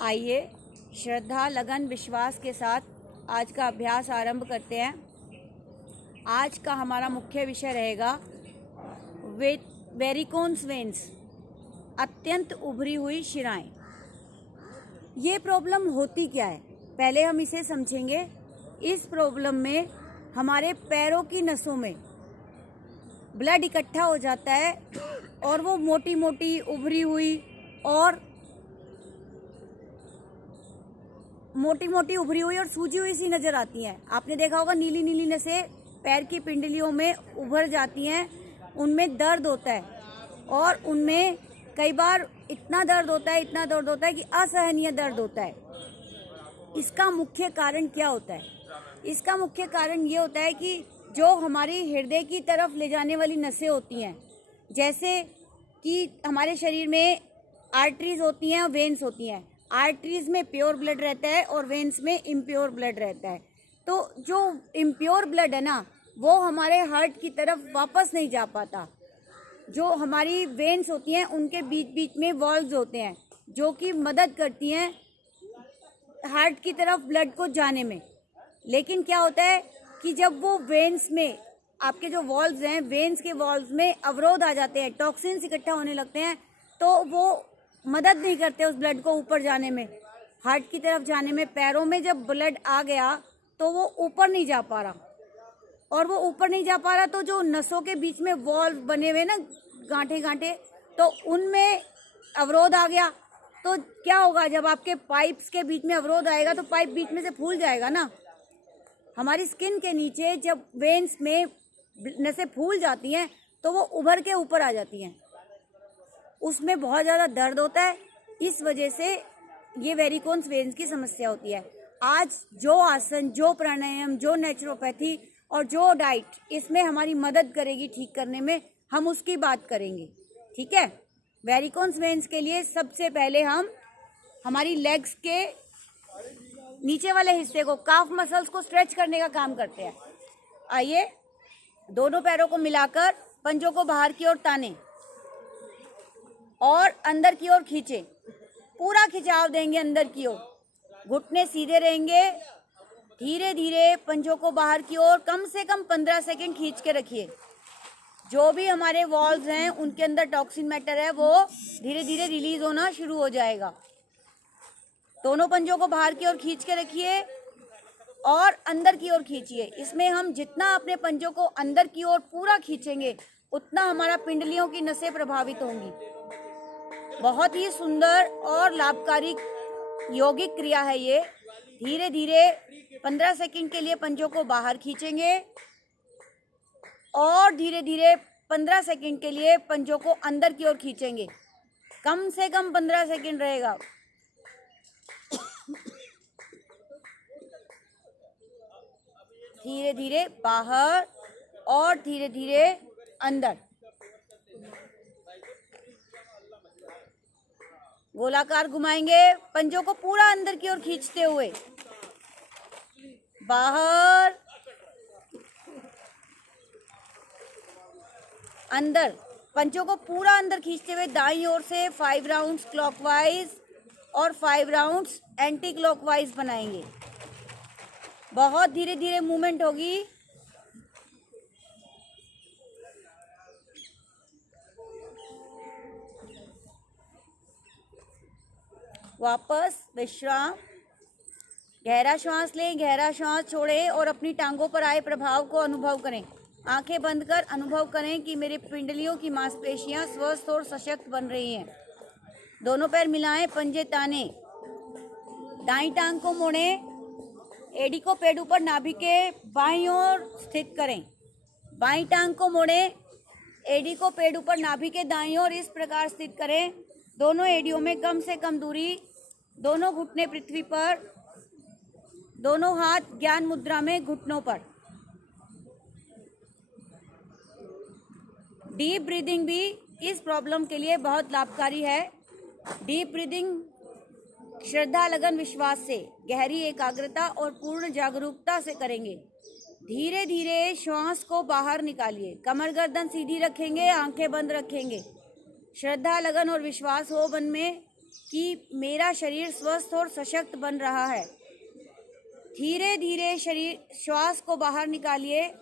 आइए श्रद्धा, लगन, विश्वास के साथ आज का अभ्यास आरंभ करते हैं। आज का हमारा मुख्य विषय रहेगा वेरिकोन्स वेन्स, अत्यंत उभरी हुई शिराएं। ये प्रॉब्लम होती क्या है, पहले हम इसे समझेंगे। इस प्रॉब्लम में हमारे पैरों की नसों में ब्लड इकट्ठा हो जाता है और वो मोटी मोटी उभरी हुई और सूजी हुई सी नजर आती हैं। आपने देखा होगा नीली नीली नसें पैर की पिंडलियों में उभर जाती हैं, उनमें दर्द होता है और उनमें कई बार इतना दर्द होता है कि असहनीय दर्द होता है। इसका मुख्य कारण क्या होता है? इसका मुख्य कारण ये होता है कि जो हमारी हृदय की तरफ ले जाने वाली नसें होती हैं, जैसे कि हमारे शरीर में आर्टरीज होती हैं और वेन्स होती हैं। आर्टरीज में प्योर ब्लड रहता है और वेन्स में इम्प्योर ब्लड रहता है। तो जो इम्प्योर ब्लड है ना, वो हमारे हार्ट की तरफ वापस नहीं जा पाता। जो हमारी वेन्स होती हैं उनके बीच बीच में वॉल्व्स होते हैं जो कि मदद करती हैं हार्ट की तरफ ब्लड को जाने में। लेकिन क्या होता है कि जब वो वेन्स में, आपके जो वॉल्व्स हैं, वेन्स के वॉल्व्स में अवरोध आ जाते हैं, टॉक्सिन्स इकट्ठा होने लगते हैं, तो वो मदद नहीं करते उस ब्लड को ऊपर जाने में, हार्ट की तरफ जाने में। पैरों में जब ब्लड आ गया तो वो ऊपर नहीं जा पा रहा, और वो ऊपर नहीं जा पा रहा तो जो नसों के बीच में वॉल्व बने हुए ना, गांठे, तो उनमें अवरोध आ गया। तो क्या होगा, जब आपके पाइप्स के बीच में अवरोध आएगा तो पाइप बीच में से फूल जाएगा ना। हमारी स्किन के नीचे जब वेन्स में नसें फूल जाती हैं तो वो उभर के ऊपर आ जाती हैं, उसमें बहुत ज़्यादा दर्द होता है। इस वजह से ये वेरिकोन्स वेन्स की समस्या होती है। आज जो आसन, जो प्राणायाम, जो नेचुरोपैथी और जो डाइट इसमें हमारी मदद करेगी ठीक करने में, हम उसकी बात करेंगे। ठीक है। वेरिकोन्स वेन्स के लिए सबसे पहले हम हमारी लेग्स के नीचे वाले हिस्से को, काफ मसल्स को स्ट्रेच करने का काम करते हैं। आइए दोनों पैरों को मिलाकर पंजों को बाहर की ओर ताने और अंदर की ओर खींचे। पूरा खिंचाव देंगे अंदर की ओर, घुटने सीधे रहेंगे। धीरे धीरे पंजों को बाहर की ओर कम से कम 15 सेकंड खींच के रखिए। जो भी हमारे वॉल्व्स हैं उनके अंदर टॉक्सिन मैटर है, वो धीरे धीरे रिलीज होना शुरू हो जाएगा। दोनों पंजों को बाहर की ओर खींच के रखिए और अंदर की ओर खींचिए। इसमें हम जितना अपने पंजों को अंदर की ओर पूरा खींचेंगे उतना हमारा पिंडलियों की नसें प्रभावित होंगी। बहुत ही सुंदर और लाभकारी यौगिक क्रिया है ये। धीरे धीरे 15 सेकंड के लिए पंजों को बाहर खींचेंगे और धीरे धीरे 15 सेकंड के लिए पंजों को अंदर की ओर खींचेंगे। कम से कम 15 सेकंड रहेगा। धीरे धीरे बाहर और धीरे धीरे अंदर। गोलाकार घुमाएंगे, पंजों को पूरा अंदर की ओर खींचते हुए। बाहर, अंदर। पंजों को पूरा अंदर खींचते हुए दाईं ओर से 5 राउंड्स क्लॉकवाइज और 5 राउंड्स एंटी क्लॉकवाइज बनाएंगे। बहुत धीरे धीरे मूवमेंट होगी। वापस विश्राम। गहरा श्वास लें, गहरा श्वास छोड़ें और अपनी टांगों पर आए प्रभाव को अनुभव करें। आंखें बंद कर अनुभव करें कि मेरे पिंडलियों की मांसपेशियां स्वस्थ और सशक्त बन रही हैं। दोनों पैर मिलाएं, पंजे ताने। दाईं टांग को मोड़ें, एड़ी को पेड़ ऊपर नाभि के बाईं ओर स्थित करें। बाईं टांग को मोड़ें, एड़ी को पेड़ ऊपर नाभि के दाईं ओर इस प्रकार स्थित करें। दोनों एड़ियों में कम से कम दूरी, दोनों घुटने पृथ्वी पर, दोनों हाथ ज्ञान मुद्रा में घुटनों पर। डीप ब्रीदिंग भी इस प्रॉब्लम के लिए बहुत लाभकारी है। डीप ब्रीदिंग श्रद्धा, लगन, विश्वास से, गहरी एकाग्रता और पूर्ण जागरूकता से करेंगे। धीरे धीरे श्वास को बाहर निकालिए। कमर गर्दन सीधी रखेंगे, आंखें बंद रखेंगे। श्रद्धा, लगन और विश्वास हो मन में कि मेरा शरीर स्वस्थ और सशक्त बन रहा है। धीरे धीरे शरीर श्वास को बाहर निकालिए।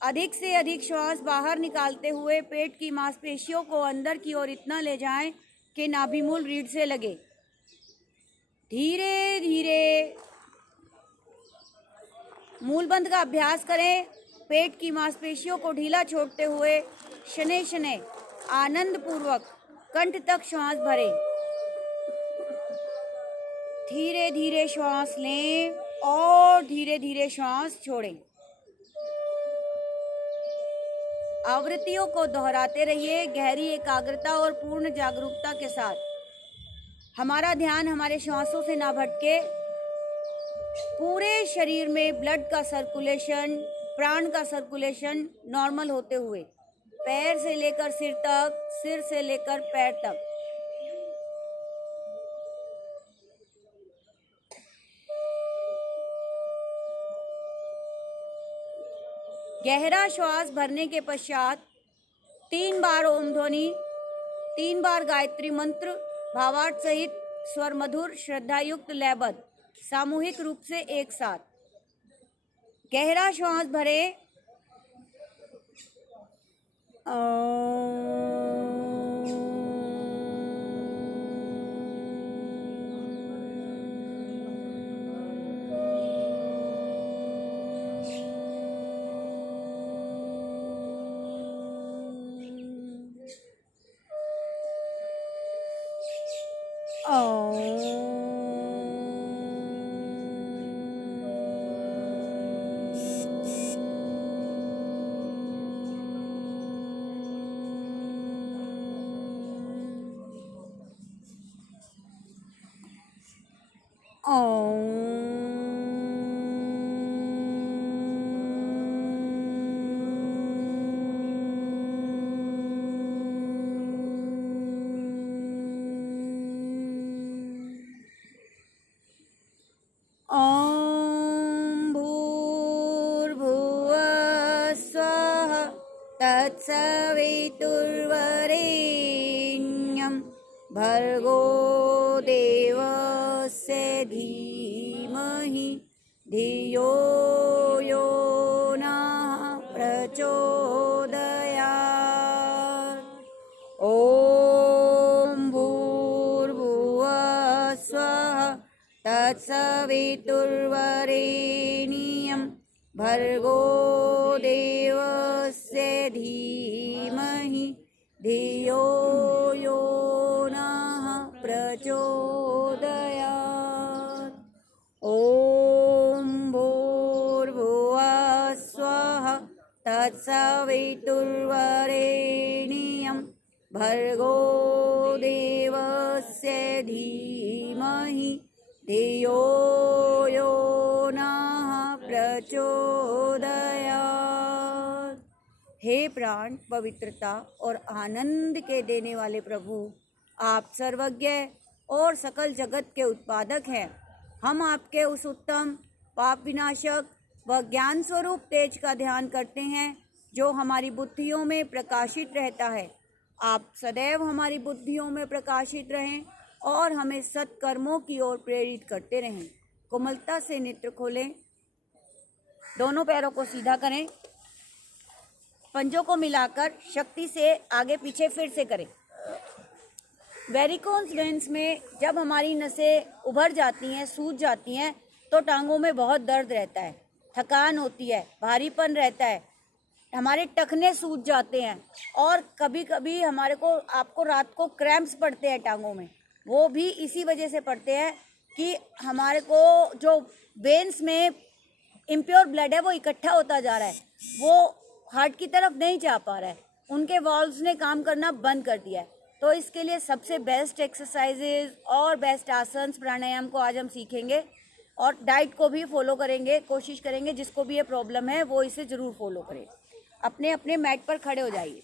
अधिक से अधिक श्वास बाहर निकालते हुए पेट की मांसपेशियों को अंदर की ओर इतना ले जाएं कि नाभिमूल रीढ़ से लगे। धीरे धीरे मूलबंध का अभ्यास करें। पेट की मांसपेशियों को ढीला छोड़ते हुए शनै शनै आनंद पूर्वक कंठ तक श्वास भरें। धीरे धीरे श्वास लें और धीरे धीरे श्वास छोड़ें। आवृत्तियों को दोहराते रहिए गहरी एकाग्रता और पूर्ण जागरूकता के साथ। हमारा ध्यान हमारे श्वासों से ना भटके। पूरे शरीर में ब्लड का सर्कुलेशन, प्राण का सर्कुलेशन नॉर्मल होते हुए पैर से लेकर सिर तक, सिर से लेकर पैर तक। गहरा श्वास भरने के पश्चात 3 बार ओम ध्वनि, 3 बार गायत्री मंत्र भावार्थ सहित स्वर मधुर श्रद्धायुक्त लयबद्ध सामूहिक रूप से एक साथ। गहरा श्वास भरें। तत्सवितुर्वरेण्यं भर्गो देवस्य धीमहि धियो यो नः प्रचोदयात्। ॐ भूर्भुवः स्वः तत्सवितुर्वरेण्यं भर्गो देवस्य धीमहि धियो यो नः प्रचोदयात्। ॐ भूर्भुवः स्वः तत्सवितुर्वरेण्यं भर्गो देवस्य धीमहि धियो यो नः प्रचोदयात्। हे प्राण, पवित्रता और आनंद के देने वाले प्रभु, आप सर्वज्ञ और सकल जगत के उत्पादक हैं। हम आपके उस उत्तम पाप विनाशक व ज्ञान स्वरूप तेज का ध्यान करते हैं जो हमारी बुद्धियों में प्रकाशित रहता है। आप सदैव हमारी बुद्धियों में प्रकाशित रहें और हमें सत्कर्मों की ओर प्रेरित करते रहें। कोमलता से नेत्र खोलें, दोनों पैरों को सीधा करें, पंजों को मिलाकर शक्ति से आगे पीछे फिर से करें। वेरिकोन्स वेन्स में जब हमारी नसें उभर जाती हैं, सूज जाती हैं, तो टांगों में बहुत दर्द रहता है, थकान होती है, भारीपन रहता है, हमारे टखने सूज जाते हैं और कभी कभी आपको रात को क्रैम्प्स पड़ते हैं टांगों में। वो भी इसी वजह से पड़ते हैं कि हमारे को जो वेन्स में इम्प्योर ब्लड है वो इकट्ठा होता जा रहा है, वो हार्ट की तरफ नहीं जा पा रहा है, उनके वॉल्व्स ने काम करना बंद कर दिया है। तो इसके लिए सबसे बेस्ट एक्सरसाइजेज और बेस्ट आसन प्राणायाम को आज हम सीखेंगे और डाइट को भी फॉलो करेंगे। कोशिश करेंगे जिसको भी ये प्रॉब्लम है वो इसे ज़रूर फॉलो करें। अपने अपने मैट पर खड़े हो जाइए।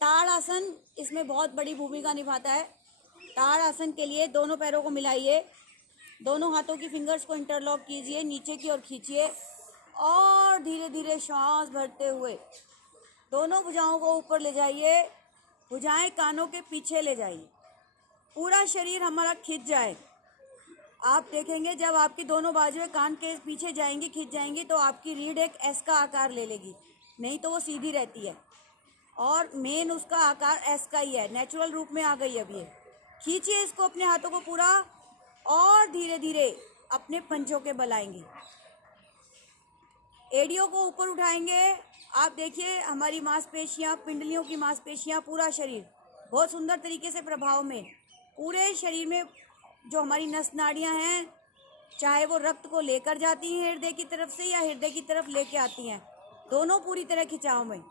ताड़ आसन इसमें बहुत बड़ी भूमिका निभाता है। ताड़ आसन के लिए दोनों पैरों को मिलाइए, दोनों हाथों की फिंगर्स को इंटरलॉक कीजिए, नीचे की ओर खींचिए और धीरे धीरे श्वास भरते हुए दोनों भुजाओं को ऊपर ले जाइए, भुजाएं कानों के पीछे ले जाइए, पूरा शरीर हमारा खिंच जाए। आप देखेंगे जब आपकी दोनों बाजुएं कान के पीछे जाएंगी, खिंच जाएंगी, तो आपकी रीढ़ एक एस का आकार ले लेगी, नहीं तो वो सीधी रहती है। और मेन उसका आकार एस का ही है, नेचुरल रूप में आ गई अब ये। खींचिए इसको, अपने हाथों को पूरा, और धीरे धीरे अपने पंजों के बल आएंगे, एड़ियों को ऊपर उठाएंगे। आप देखिए हमारी मांसपेशियां, पिंडलियों की मांसपेशियां, पूरा शरीर बहुत सुंदर तरीके से प्रभाव में, पूरे शरीर में जो हमारी नस नाड़ियां हैं, चाहे वो रक्त को लेकर जाती हैं हृदय की तरफ से या हृदय की तरफ लेके आती हैं, दोनों पूरी तरह खिंचाव में।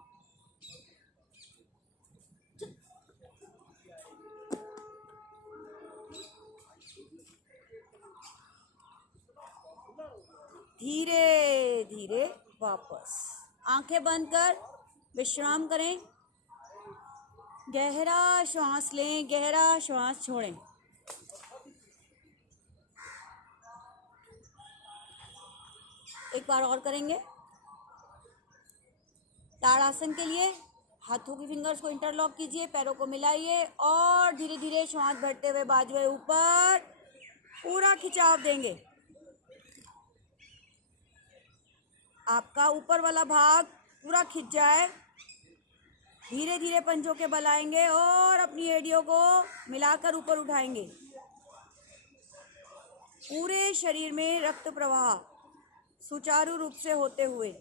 धीरे धीरे वापस आंखें बंद कर विश्राम करें। गहरा श्वास लें, गहरा श्वास छोड़ें। एक बार और करेंगे। ताड़ासन के लिए हाथों की फिंगर्स को इंटरलॉक कीजिए, पैरों को मिलाइए और धीरे धीरे श्वास भरते हुए बाजुएं ऊपर, पूरा खिंचाव देंगे। आपका ऊपर वाला भाग पूरा खिंच जाए। धीरे धीरे पंजों के बल आएंगे और अपनी एड़ियों को मिलाकर ऊपर उठाएंगे। पूरे शरीर में रक्त प्रवाह सुचारू रूप से होते हुए,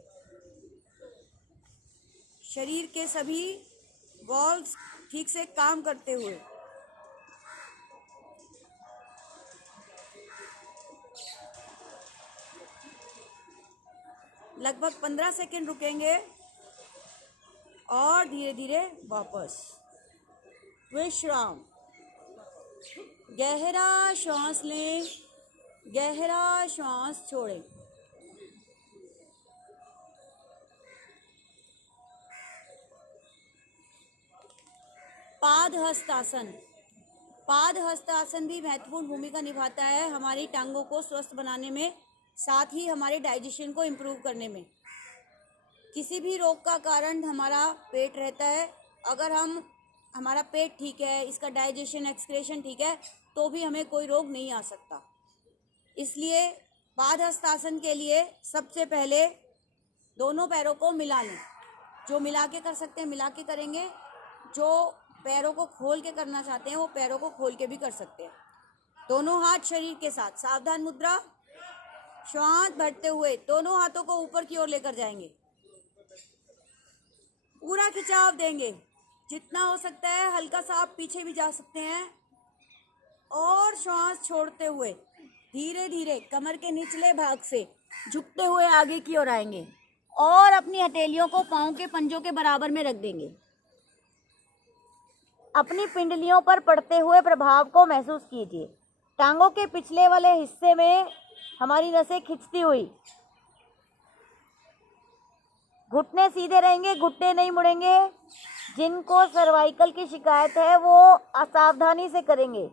शरीर के सभी वॉल्व्स ठीक से काम करते हुए। लगभग 15 सेकंड रुकेंगे और धीरे धीरे वापस विश्राम। गहरा श्वास लें, गहरा श्वास छोड़ें। पाद हस्तासन। पाद हस्तासन भी महत्वपूर्ण भूमिका निभाता है हमारी टांगों को स्वस्थ बनाने में, साथ ही हमारे डाइजेशन को इम्प्रूव करने में। किसी भी रोग का कारण हमारा पेट रहता है। अगर हमारा पेट ठीक है, इसका डाइजेशन एक्सक्रेशन ठीक है, तो भी हमें कोई रोग नहीं आ सकता। इसलिए पाद हस्तासन के लिए सबसे पहले दोनों पैरों को मिला लें। जो मिला के कर सकते हैं मिला के करेंगे, जो पैरों को खोल के करना चाहते हैं वो पैरों को खोल के भी कर सकते हैं। दोनों हाथ शरीर के साथ सावधान मुद्रा। श्वास भरते हुए दोनों हाथों को ऊपर की ओर लेकर जाएंगे, पूरा खिंचाव देंगे। जितना हो सकता है हल्का सा आप पीछे भी जा सकते हैं। और श्वास छोड़ते हुए धीरे धीरे कमर के निचले भाग से झुकते हुए आगे की ओर आएंगे और अपनी हथेलियों को पांव के पंजों के बराबर में रख देंगे। अपनी पिंडलियों पर पड़ते हुए प्रभाव को महसूस कीजिए। टांगों के पिछले वाले हिस्से में हमारी नसें खिंचती हुई, घुटने सीधे रहेंगे, घुटने नहीं मुड़ेंगे। जिनको सर्वाइकल की शिकायत है वो असावधानी से करेंगे।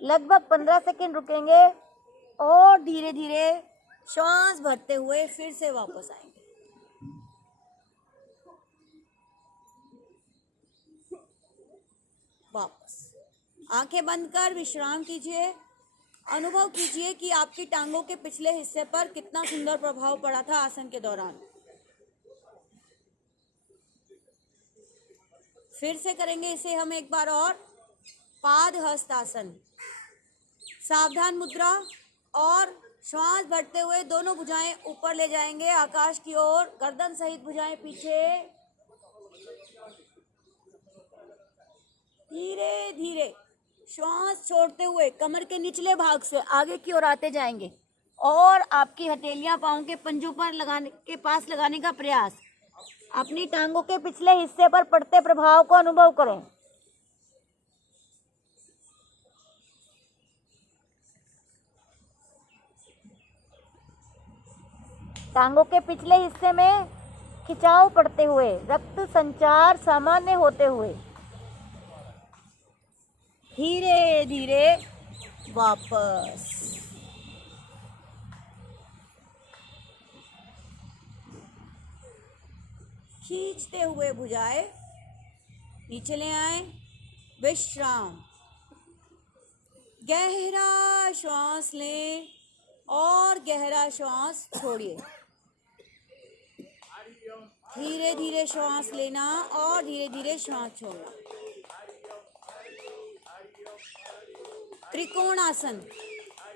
लगभग 15 सेकंड रुकेंगे और धीरे धीरे श्वास भरते हुए फिर से वापस आएंगे। वापस आंखें बंद कर विश्राम कीजिए। अनुभव कीजिए कि आपकी टांगों के पिछले हिस्से पर कितना सुंदर प्रभाव पड़ा था आसन के दौरान। फिर से करेंगे इसे हम एक बार और। पाद हस्तासन, सावधान मुद्रा और श्वास भरते हुए दोनों भुजाएं ऊपर ले जाएंगे आकाश की ओर, गर्दन सहित भुजाएं पीछे। धीरे धीरे श्वास छोड़ते हुए कमर के निचले भाग से आगे की ओर आते जाएंगे और आपकी हथेलियां पांव के पंजों पर लगाने का प्रयास। अपनी टांगों के पिछले हिस्से पर पड़ते प्रभाव को अनुभव करें। टांगों के पिछले हिस्से में खिंचाव पड़ते हुए, रक्त संचार सामान्य होते हुए धीरे धीरे वापस। खींचते हुए भुजाएं नीचे ले आए, विश्राम। गहरा श्वास लें और गहरा श्वास छोड़िए। धीरे धीरे श्वास लेना और धीरे धीरे श्वास छोड़ना। त्रिकोणासन,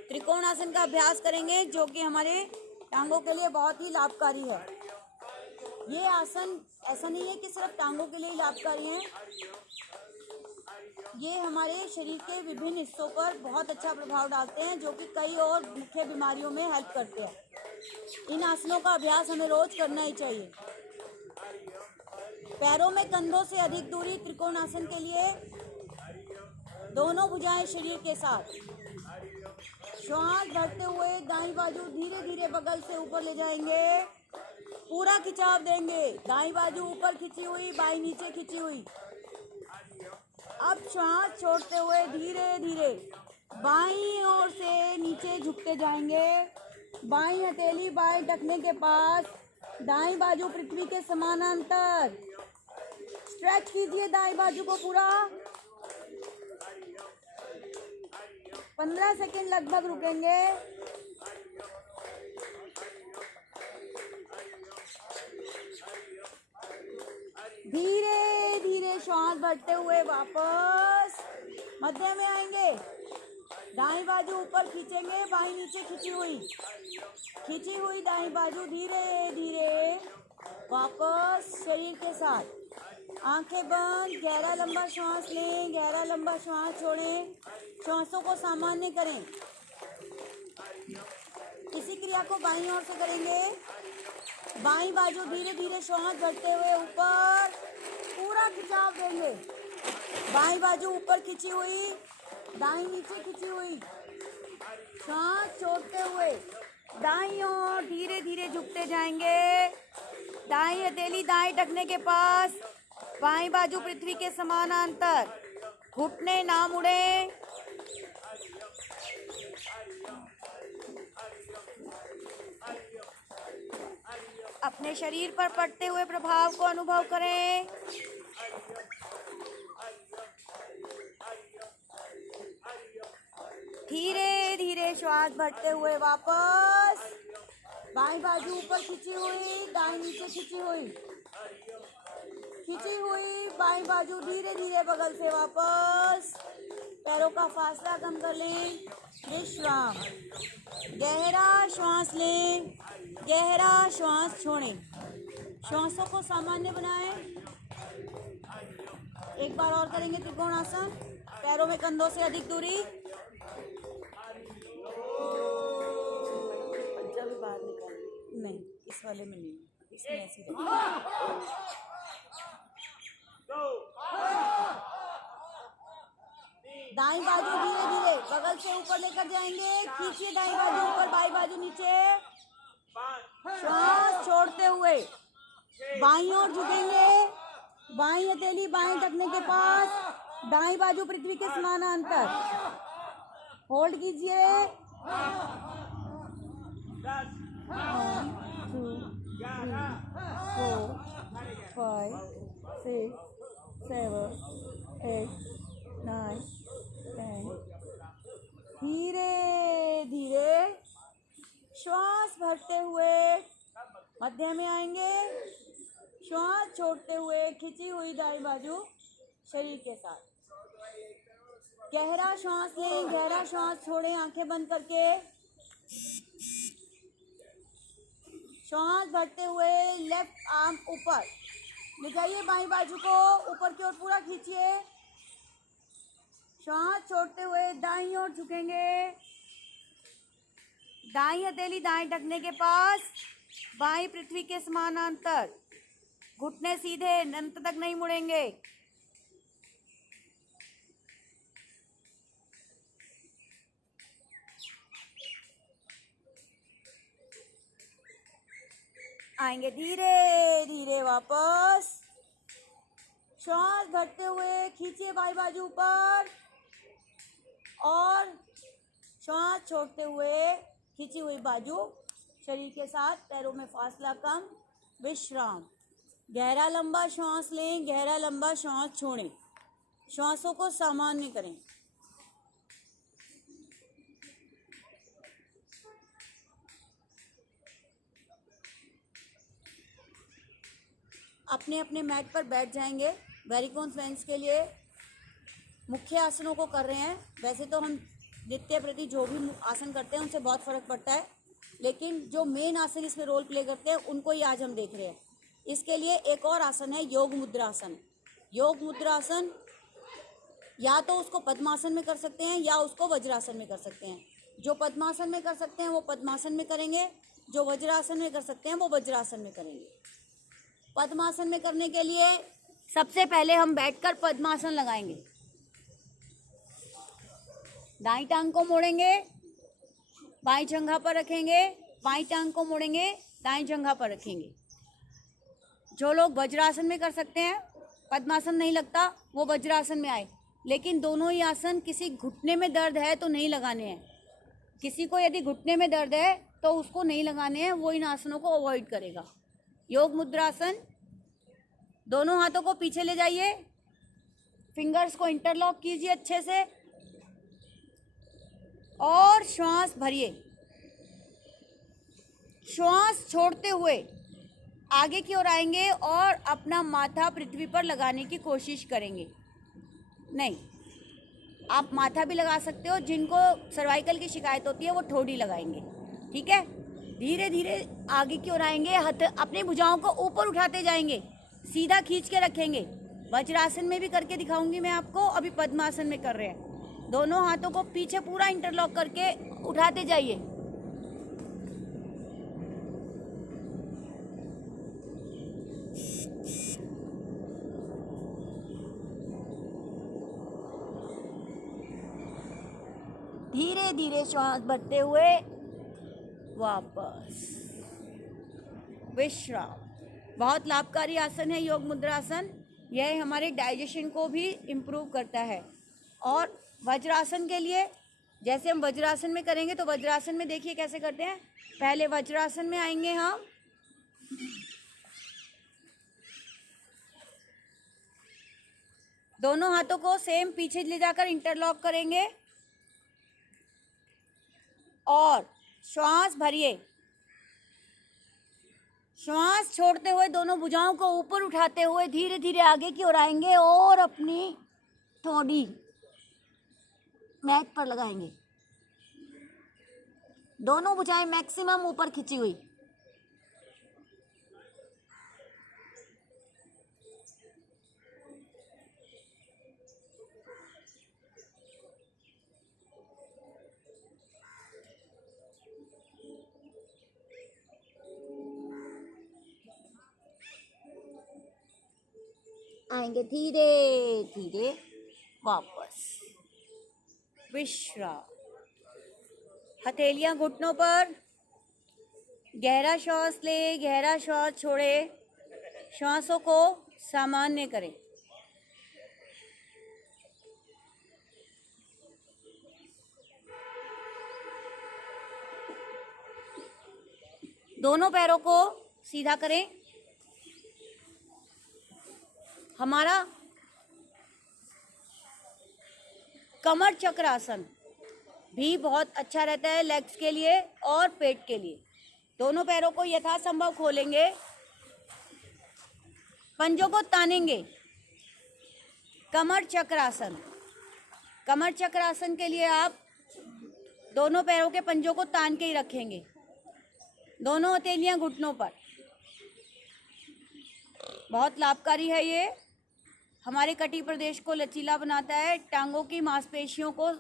त्रिकोणासन का अभ्यास करेंगे जो कि हमारे टांगों के लिए बहुत ही लाभकारी है। ये आसन ऐसा नहीं है कि सिर्फ टांगों के लिए लाभकारी है, ये हमारे शरीर के विभिन्न हिस्सों पर बहुत अच्छा प्रभाव डालते हैं, जो कि कई और मुख्य बीमारियों में हेल्प करते हैं। इन आसनों का अभ्यास हमें रोज करना ही चाहिए। पैरों में कंधों से अधिक दूरी त्रिकोणासन के लिए, दोनों भुजाएं शरीर के साथ। श्वास भरते हुए दाईं बाजू धीरे धीरे बगल से ऊपर ले जाएंगे, पूरा खिंचाव देंगे। दाईं बाजू ऊपर खिंची हुई, बाईं नीचे खिंची हुई। अब श्वास छोड़ते हुए धीरे धीरे बाईं ओर से नीचे झुकते जाएंगे। बाईं हथेली बाएं टखने के पास, दाईं बाजू पृथ्वी के समानांतर। स्ट्रेच कीजिए दाईं बाजू को पूरा। 15 सेकेंड लगभग रुकेंगे। धीरे धीरे श्वास भरते हुए वापस मध्य में आएंगे। दाईं बाजू ऊपर खींचेंगे, बाईं नीचे खींची हुई दाईं बाजू धीरे धीरे वापस शरीर के साथ। आंखें बंद, गहरा लंबा श्वास लें, गहरा लंबा श्वास छोड़ें। श्वासों को सामान्य करें। इसी क्रिया को बाईं ओर से करेंगे। बाईं बाजू धीरे धीरे श्वास भरते हुए ऊपर पूरा खिंचाव देंगे। बाईं बाजू ऊपर खिंची हुई, दाईं नीचे खिंची हुई। श्वास छोड़ते हुए दाईं ओर धीरे धीरे झुकते जाएंगे। दाईं हथेली दाईं टखने के पास, बाईं बाजू पृथ्वी के समानांतर। घुटने ना मुड़े। अपने शरीर पर पड़ते हुए प्रभाव को अनुभव करें। धीरे धीरे श्वास भरते हुए वापस बाईं बाजू ऊपर खिंची हुई, दाईं नीचे खिंची हुई बाईं बाजू धीरे धीरे बगल से वापस। पैरों का फासला कम कर लें। विश्राम। गहरा श्वास लें, गहरा श्वास छोड़ें। श्वासों को सामान्य बनाएं। एक बार और करेंगे त्रिकोणासन। पैरों में कंधों से अधिक दूरी। पंजा भी बाहर निकाल। नहीं, इस वाले में नहीं, इसमें ऐसी दाईं बाजू धीरे धीरे बगल से ऊपर लेकर जाएंगे। खींचिए दाईं बाजू ऊपर, बाईं बाजू नीचे। श्वास छोड़ते हुए बाईं ओर झुकेंगे। बाईं हथेली बाईं टखने के पास, दाईं बाजू पृथ्वी के समानांतर। होल्ड कीजिए। 1 2 3 4 5 6 7 8 9 10। धीरे धीरे श्वास भरते हुए मध्य में आएंगे। श्वास छोड़ते हुए खिंची हुई दाईं बाजू शरीर के साथ। गहरा श्वास लें, गहरा श्वास छोड़ें आंखें बंद करके। श्वास भरते हुए लेफ्ट आर्म ऊपर ले जाइए, बाईं बाजू को ऊपर की ओर पूरा खींचिए। श्वास छोड़ते हुए दाईं ओर झुकेंगे। दाईं हथेली दाईं टखने के पास, बाईं पृथ्वी के समानांतर। घुटने सीधे, अंत तक नहीं मुड़ेंगे। आएंगे धीरे धीरे वापस। श्वास भरते हुए खींचिए बाईं बाजू ऊपर और श्वास छोड़ते हुए खींची हुई बाजू शरीर के साथ। पैरों में फासला कम। विश्राम। गहरा लंबा श्वास लें, गहरा लंबा श्वास छोड़ें, श्वासों को सामान्य करें। अपने अपने मैट पर बैठ जाएंगे। वेरिकोन वेन्स के लिए मुख्य आसनों को कर रहे हैं। वैसे तो हम नित्य प्रति जो भी आसन करते हैं उनसे बहुत फर्क पड़ता है, लेकिन जो मेन आसन इसमें रोल प्ले करते हैं उनको ही आज हम देख रहे हैं। इसके लिए एक और आसन है योग मुद्रासन। योग मुद्रासन या तो उसको पद्मासन में कर सकते हैं या उसको वज्रासन में कर सकते हैं। जो पद्मासन में कर सकते हैं वो पद्मासन में करेंगे, जो वज्रासन में कर सकते हैं वो वज्रासन में करेंगे। पद्मासन में करने के लिए सबसे पहले हम बैठकर पद्मासन लगाएंगे। दाईं टांग को मोड़ेंगे, बाईं जंघा पर रखेंगे, बाईं टांग को मोड़ेंगे, दाईं जंघा पर रखेंगे। जो लोग वज्रासन में कर सकते हैं, पद्मासन नहीं लगता, वो वज्रासन में आए। लेकिन दोनों ही आसन किसी घुटने में दर्द है तो नहीं लगाने हैं। किसी को यदि घुटने में दर्द है तो उसको नहीं लगाने हैं, वो इन आसनों को अवॉइड करेगा। योग मुद्रासन, दोनों हाथों को पीछे ले जाइए, फिंगर्स को इंटरलॉक कीजिए अच्छे से और श्वास भरिए। श्वास छोड़ते हुए आगे की ओर आएंगे और अपना माथा पृथ्वी पर लगाने की कोशिश करेंगे। नहीं, आप माथा भी लगा सकते हो। जिनको सर्वाइकल की शिकायत होती है वो ठोड़ी लगाएंगे। ठीक है, धीरे धीरे आगे की ओर आएंगे, हाथ अपनी भुजाओं को ऊपर उठाते जाएंगे, सीधा खींच के रखेंगे। वज्रासन में भी करके दिखाऊंगी मैं आपको, अभी पद्मासन में कर रहे हैं। दोनों हाथों को पीछे पूरा इंटरलॉक करके उठाते जाइए। धीरे धीरे श्वास भरते हुए वापस विश्राम। बहुत लाभकारी आसन है योग मुद्रासन। यह हमारे डाइजेशन को भी इम्प्रूव करता है। और वज्रासन के लिए जैसे हम वज्रासन में करेंगे तो वज्रासन में देखिए कैसे करते हैं। पहले वज्रासन में आएंगे हम, दोनों हाथों को सेम पीछे ले जाकर इंटरलॉक करेंगे और श्वास भरिए। श्वास छोड़ते हुए दोनों भुजाओं को ऊपर उठाते हुए धीरे धीरे आगे की ओर आएंगे और अपनी ठोड़ी मैट पर लगाएंगे। दोनों भुजाएं मैक्सिमम ऊपर खिंची हुई। आएंगे धीरे धीरे वापस विश्राम। हथेलियां घुटनों पर, गहरा श्वास ले, गहरा श्वास छोड़े, श्वासों को सामान्य करें। दोनों पैरों को सीधा करें। हमारा कमर चक्र आसन भी बहुत अच्छा रहता है लेग्स के लिए और पेट के लिए। दोनों पैरों को यथासंभव खोलेंगे, पंजों को तानेंगे। कमर चक्र आसन। कमर चक्र आसन के लिए आप दोनों पैरों के पंजों को तान के ही रखेंगे, दोनों हथेलियां घुटनों पर। बहुत लाभकारी है ये। हमारे कटी प्रदेश को लचीला बनाता है, टांगों की मांसपेशियों को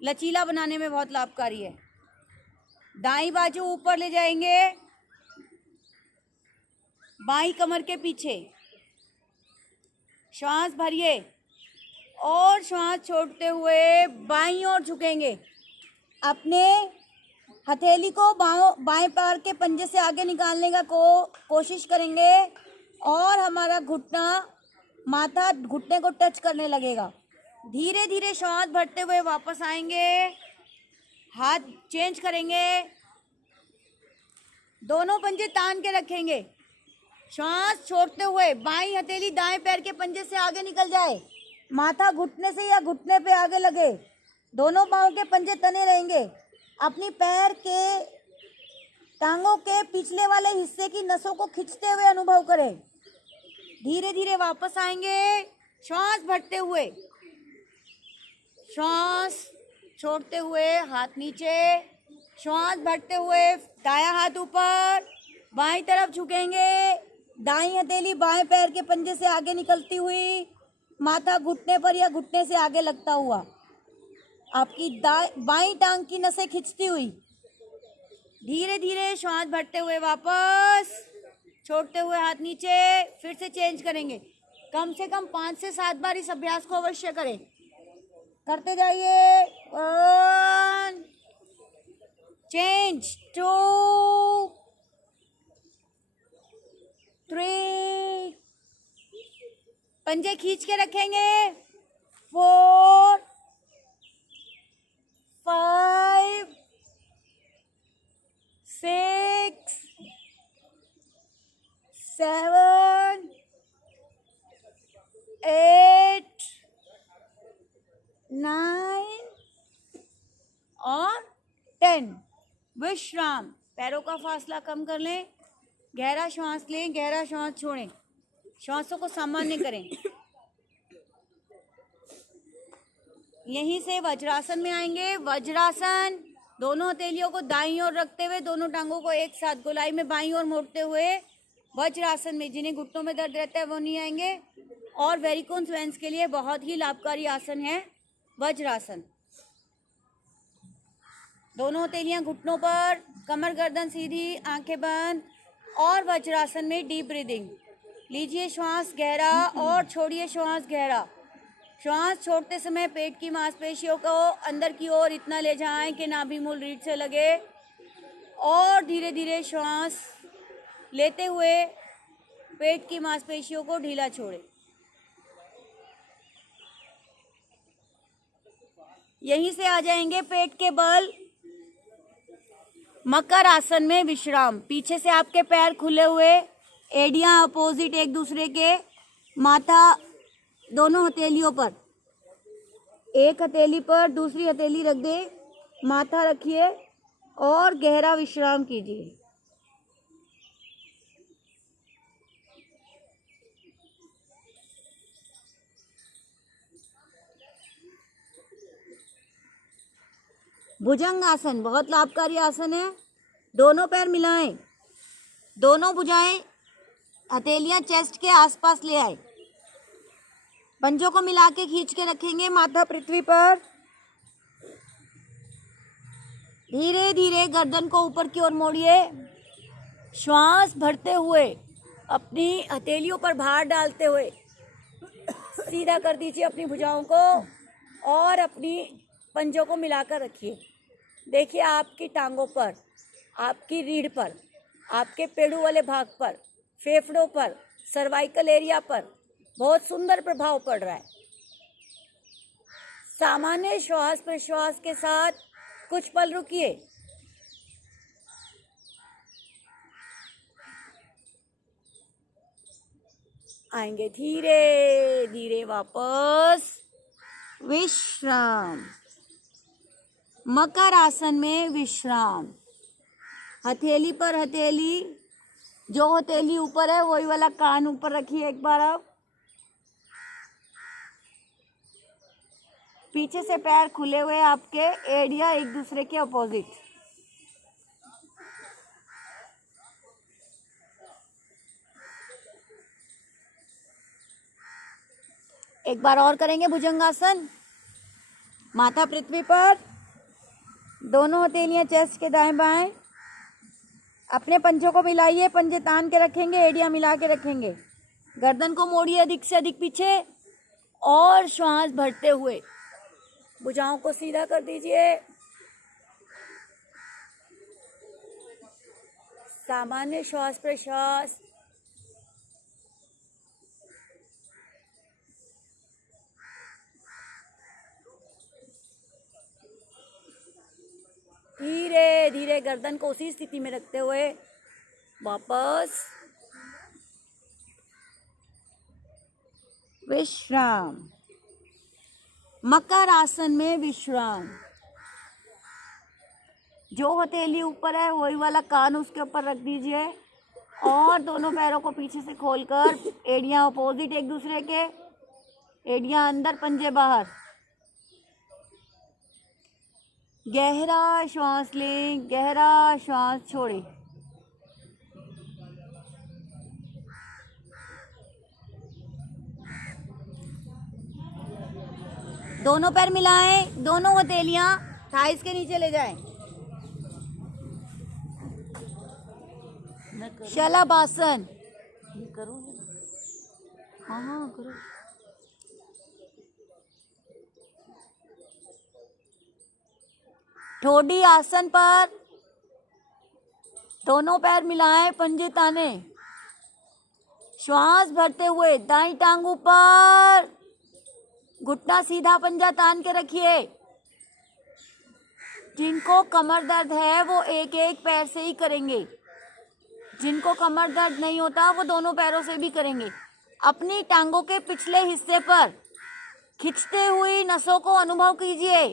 लचीला बनाने में बहुत लाभकारी है। दाईं बाजू ऊपर ले जाएंगे, बाईं कमर के पीछे। श्वास भरिए और श्वास छोड़ते हुए बाईं ओर झुकेंगे। अपने हथेली को बाएं पैर के पंजे से आगे निकालने का कोशिश करेंगे और हमारा घुटना, माथा घुटने को टच करने लगेगा। धीरे धीरे श्वास भरते हुए वापस आएंगे, हाथ चेंज करेंगे, दोनों पंजे तान के रखेंगे। श्वास छोड़ते हुए बाईं हथेली दाएं पैर के पंजे से आगे निकल जाए, माथा घुटने से या घुटने पे आगे लगे, दोनों पांव के पंजे तने रहेंगे। अपनी पैर के टांगों के पिछले वाले हिस्से की नसों को खींचते हुए अनुभव करें। धीरे धीरे वापस आएंगे, श्वास भरते हुए, श्वास छोड़ते हुए हाथ नीचे, श्वास भरते हुए दायां हाथ ऊपर, बाईं तरफ झुकेंगे, दाईं हथेली बाएं पैर के पंजे से आगे निकलती हुई, माथा घुटने पर या घुटने से आगे लगता हुआ, आपकी बाईं टांग की नसें खिंचती हुई। धीरे धीरे श्वास भरते हुए वापस, छोड़ते हुए हाथ नीचे, फिर से चेंज करेंगे। कम से कम 5 से 7 बार इस अभ्यास को अवश्य करें, करते जाइए। 1 चेंज, 2 3, पंजे खींच के रखेंगे, 4 5 6 7 8 9 और 10। विश्राम। पैरों का फासला कम कर लें, गहरा श्वास लें, गहरा श्वास छोड़ें, श्वासों को सामान्य करें। यहीं से वज्रासन में आएंगे। वज्रासन, दोनों हथेलियों को दाईं ओर रखते हुए, दोनों टांगों को एक साथ गोलाई में बाईं ओर मोड़ते हुए वज्रासन में। जिन्हें घुटनों में दर्द रहता है वो नहीं आएंगे। और वेरिकोन्स वेन्स के लिए बहुत ही लाभकारी आसन है वज्रासन। दोनों हथेलियां घुटनों पर, कमर गर्दन सीधी, आंखें बंद, और वज्रासन में डीप ब्रीदिंग लीजिए। श्वास गहरा और छोड़िए श्वास गहरा। श्वास छोड़ते समय पेट की मांसपेशियों को अंदर की ओर इतना ले जाएं कि नाभि मूल रीढ़ से लगे, और धीरे धीरे श्वास लेते हुए पेट की मांसपेशियों को ढीला छोड़ें। यहीं से आ जाएंगे पेट के बल मकर आसन में विश्राम। पीछे से आपके पैर खुले हुए, एड़ियां अपोजिट एक दूसरे के, माथा दोनों हथेलियों पर, एक हथेली पर दूसरी हथेली रख दे, माथा रखिए और गहरा विश्राम कीजिए। भुजंग आसन बहुत लाभकारी आसन है। दोनों पैर मिलाएं, दोनों भुजाएं हथेलियां चेस्ट के आसपास ले आए, पंजों को मिला के खींच के रखेंगे, माथा पृथ्वी पर। धीरे धीरे गर्दन को ऊपर की ओर मोड़िए, श्वास भरते हुए अपनी हथेलियों पर भार डालते हुए सीधा कर दीजिए अपनी भुजाओं को और अपनी पंजों को मिलाकर रखिए। देखिए आपकी टांगों पर, आपकी रीढ़ पर, आपके पेड़ों वाले भाग पर, फेफड़ों पर, सर्वाइकल एरिया पर बहुत सुंदर प्रभाव पड़ रहा है। सामान्य श्वास प्रश्वास के साथ कुछ पल रुकिए। आएंगे धीरे धीरे वापस विश्राम। मकर आसन में विश्राम। हथेली पर हथेली, जो हथेली ऊपर है वही वाला कान ऊपर रखिए एक बार। अब पीछे से पैर खुले हुए, आपके एड़ियां एक दूसरे के अपोजिट। एक बार और करेंगे भुजंगासन। माथा पृथ्वी पर, दोनों हथेलियां चेस्ट के दाएं बाएं, अपने पंजों को मिलाइए, पंजे तान के रखेंगे, एड़ियां मिला के रखेंगे, गर्दन को मोड़िए अधिक से अधिक पीछे और श्वास भरते हुए भुजाओं को सीधा कर दीजिए। सामान्य श्वास प्रश्वास। धीरे धीरे गर्दन को उसी स्थिति में रखते हुए वापस विश्राम। मकर आसन में विश्राम। जो हथेली ऊपर है वही वाला कान उसके ऊपर रख दीजिए और दोनों पैरों को पीछे से खोलकर एड़ियां अपोजिट एक दूसरे के, एड़ियां अंदर पंजे बाहर। गहरा श्वास लें, गहरा श्वास छोड़ें। दोनों पैर मिलाएं, दोनों हथेलियां थाइस के नीचे ले जाएं। शलभासन। करो। हाँ करो। ठोडी आसन पर दोनों पैर मिलाएं, पंजे ताने। श्वास भरते हुए दाईं टांग ऊपर, घुटना सीधा, पंजा तान के रखिए। जिनको कमर दर्द है वो एक एक पैर से ही करेंगे, जिनको कमर दर्द नहीं होता वो दोनों पैरों से भी करेंगे। अपनी टांगों के पिछले हिस्से पर खिंचते हुई नसों को अनुभव कीजिए।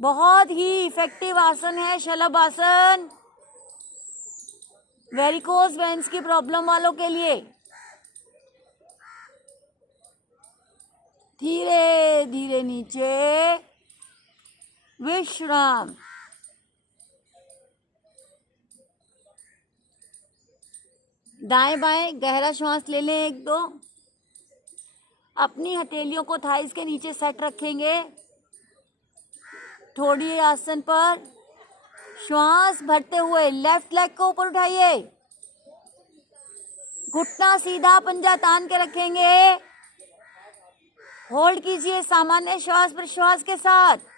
बहुत ही इफेक्टिव आसन है शलभ आसन, वेरिकोज वेन्स की प्रॉब्लम वालों के लिए। धीरे धीरे नीचे, विश्राम। दाएं बाएं गहरा श्वास ले लें, एक दो। अपनी हथेलियों को थाइस के नीचे सेट रखेंगे। ठोडी आसन पर श्वास भरते हुए लेफ्ट लेग को ऊपर उठाइए, घुटना सीधा, पंजा तान के रखेंगे। होल्ड कीजिए सामान्य श्वास प्रश्वास के साथ।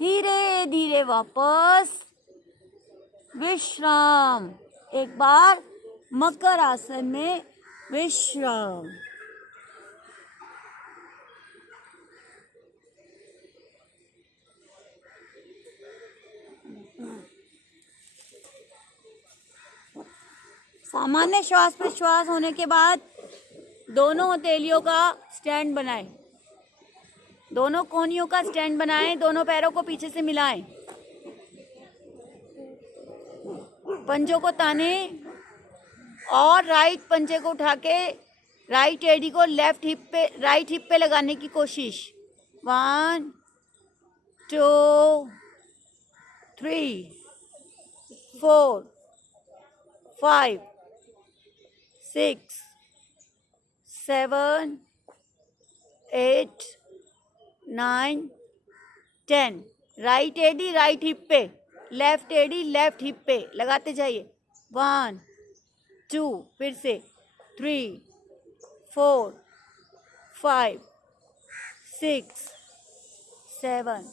धीरे धीरे वापस विश्राम। एक बार मकर आसन में विश्राम। सामान्य श्वास प्रश्वास होने के बाद दोनों हथेलियों का स्टैंड बनाएं, दोनों कोहनियों का स्टैंड बनाएं, दोनों पैरों को पीछे से मिलाएं, पंजों को ताने और राइट पंजे को उठा के राइट एडी को लेफ्ट हिप पे, राइट हिप पे लगाने की कोशिश। 1 2 3 4 5 6 7 8 9 10। राइट एडी राइट हिप पे, लेफ्ट एडी लेफ्ट हिप पे लगाते जाइए। 1 2, फिर से 3 4 5 6 7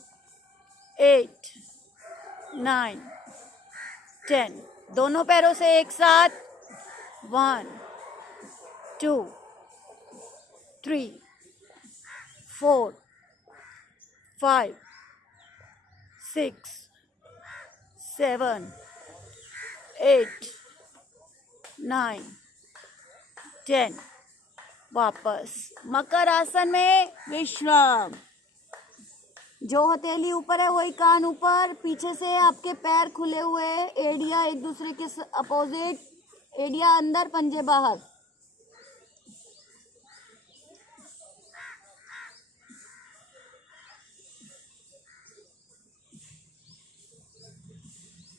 8 9 10। दोनों पैरों से एक साथ। 1 2 3 4 5 6 7 8 9 10। वापस मकर आसन में विश्राम। जो हथेली ऊपर है वही कान ऊपर, पीछे से आपके पैर खुले हुए, एड़िया एक दूसरे के अपोजिट, एड़िया अंदर, पंजे बाहर।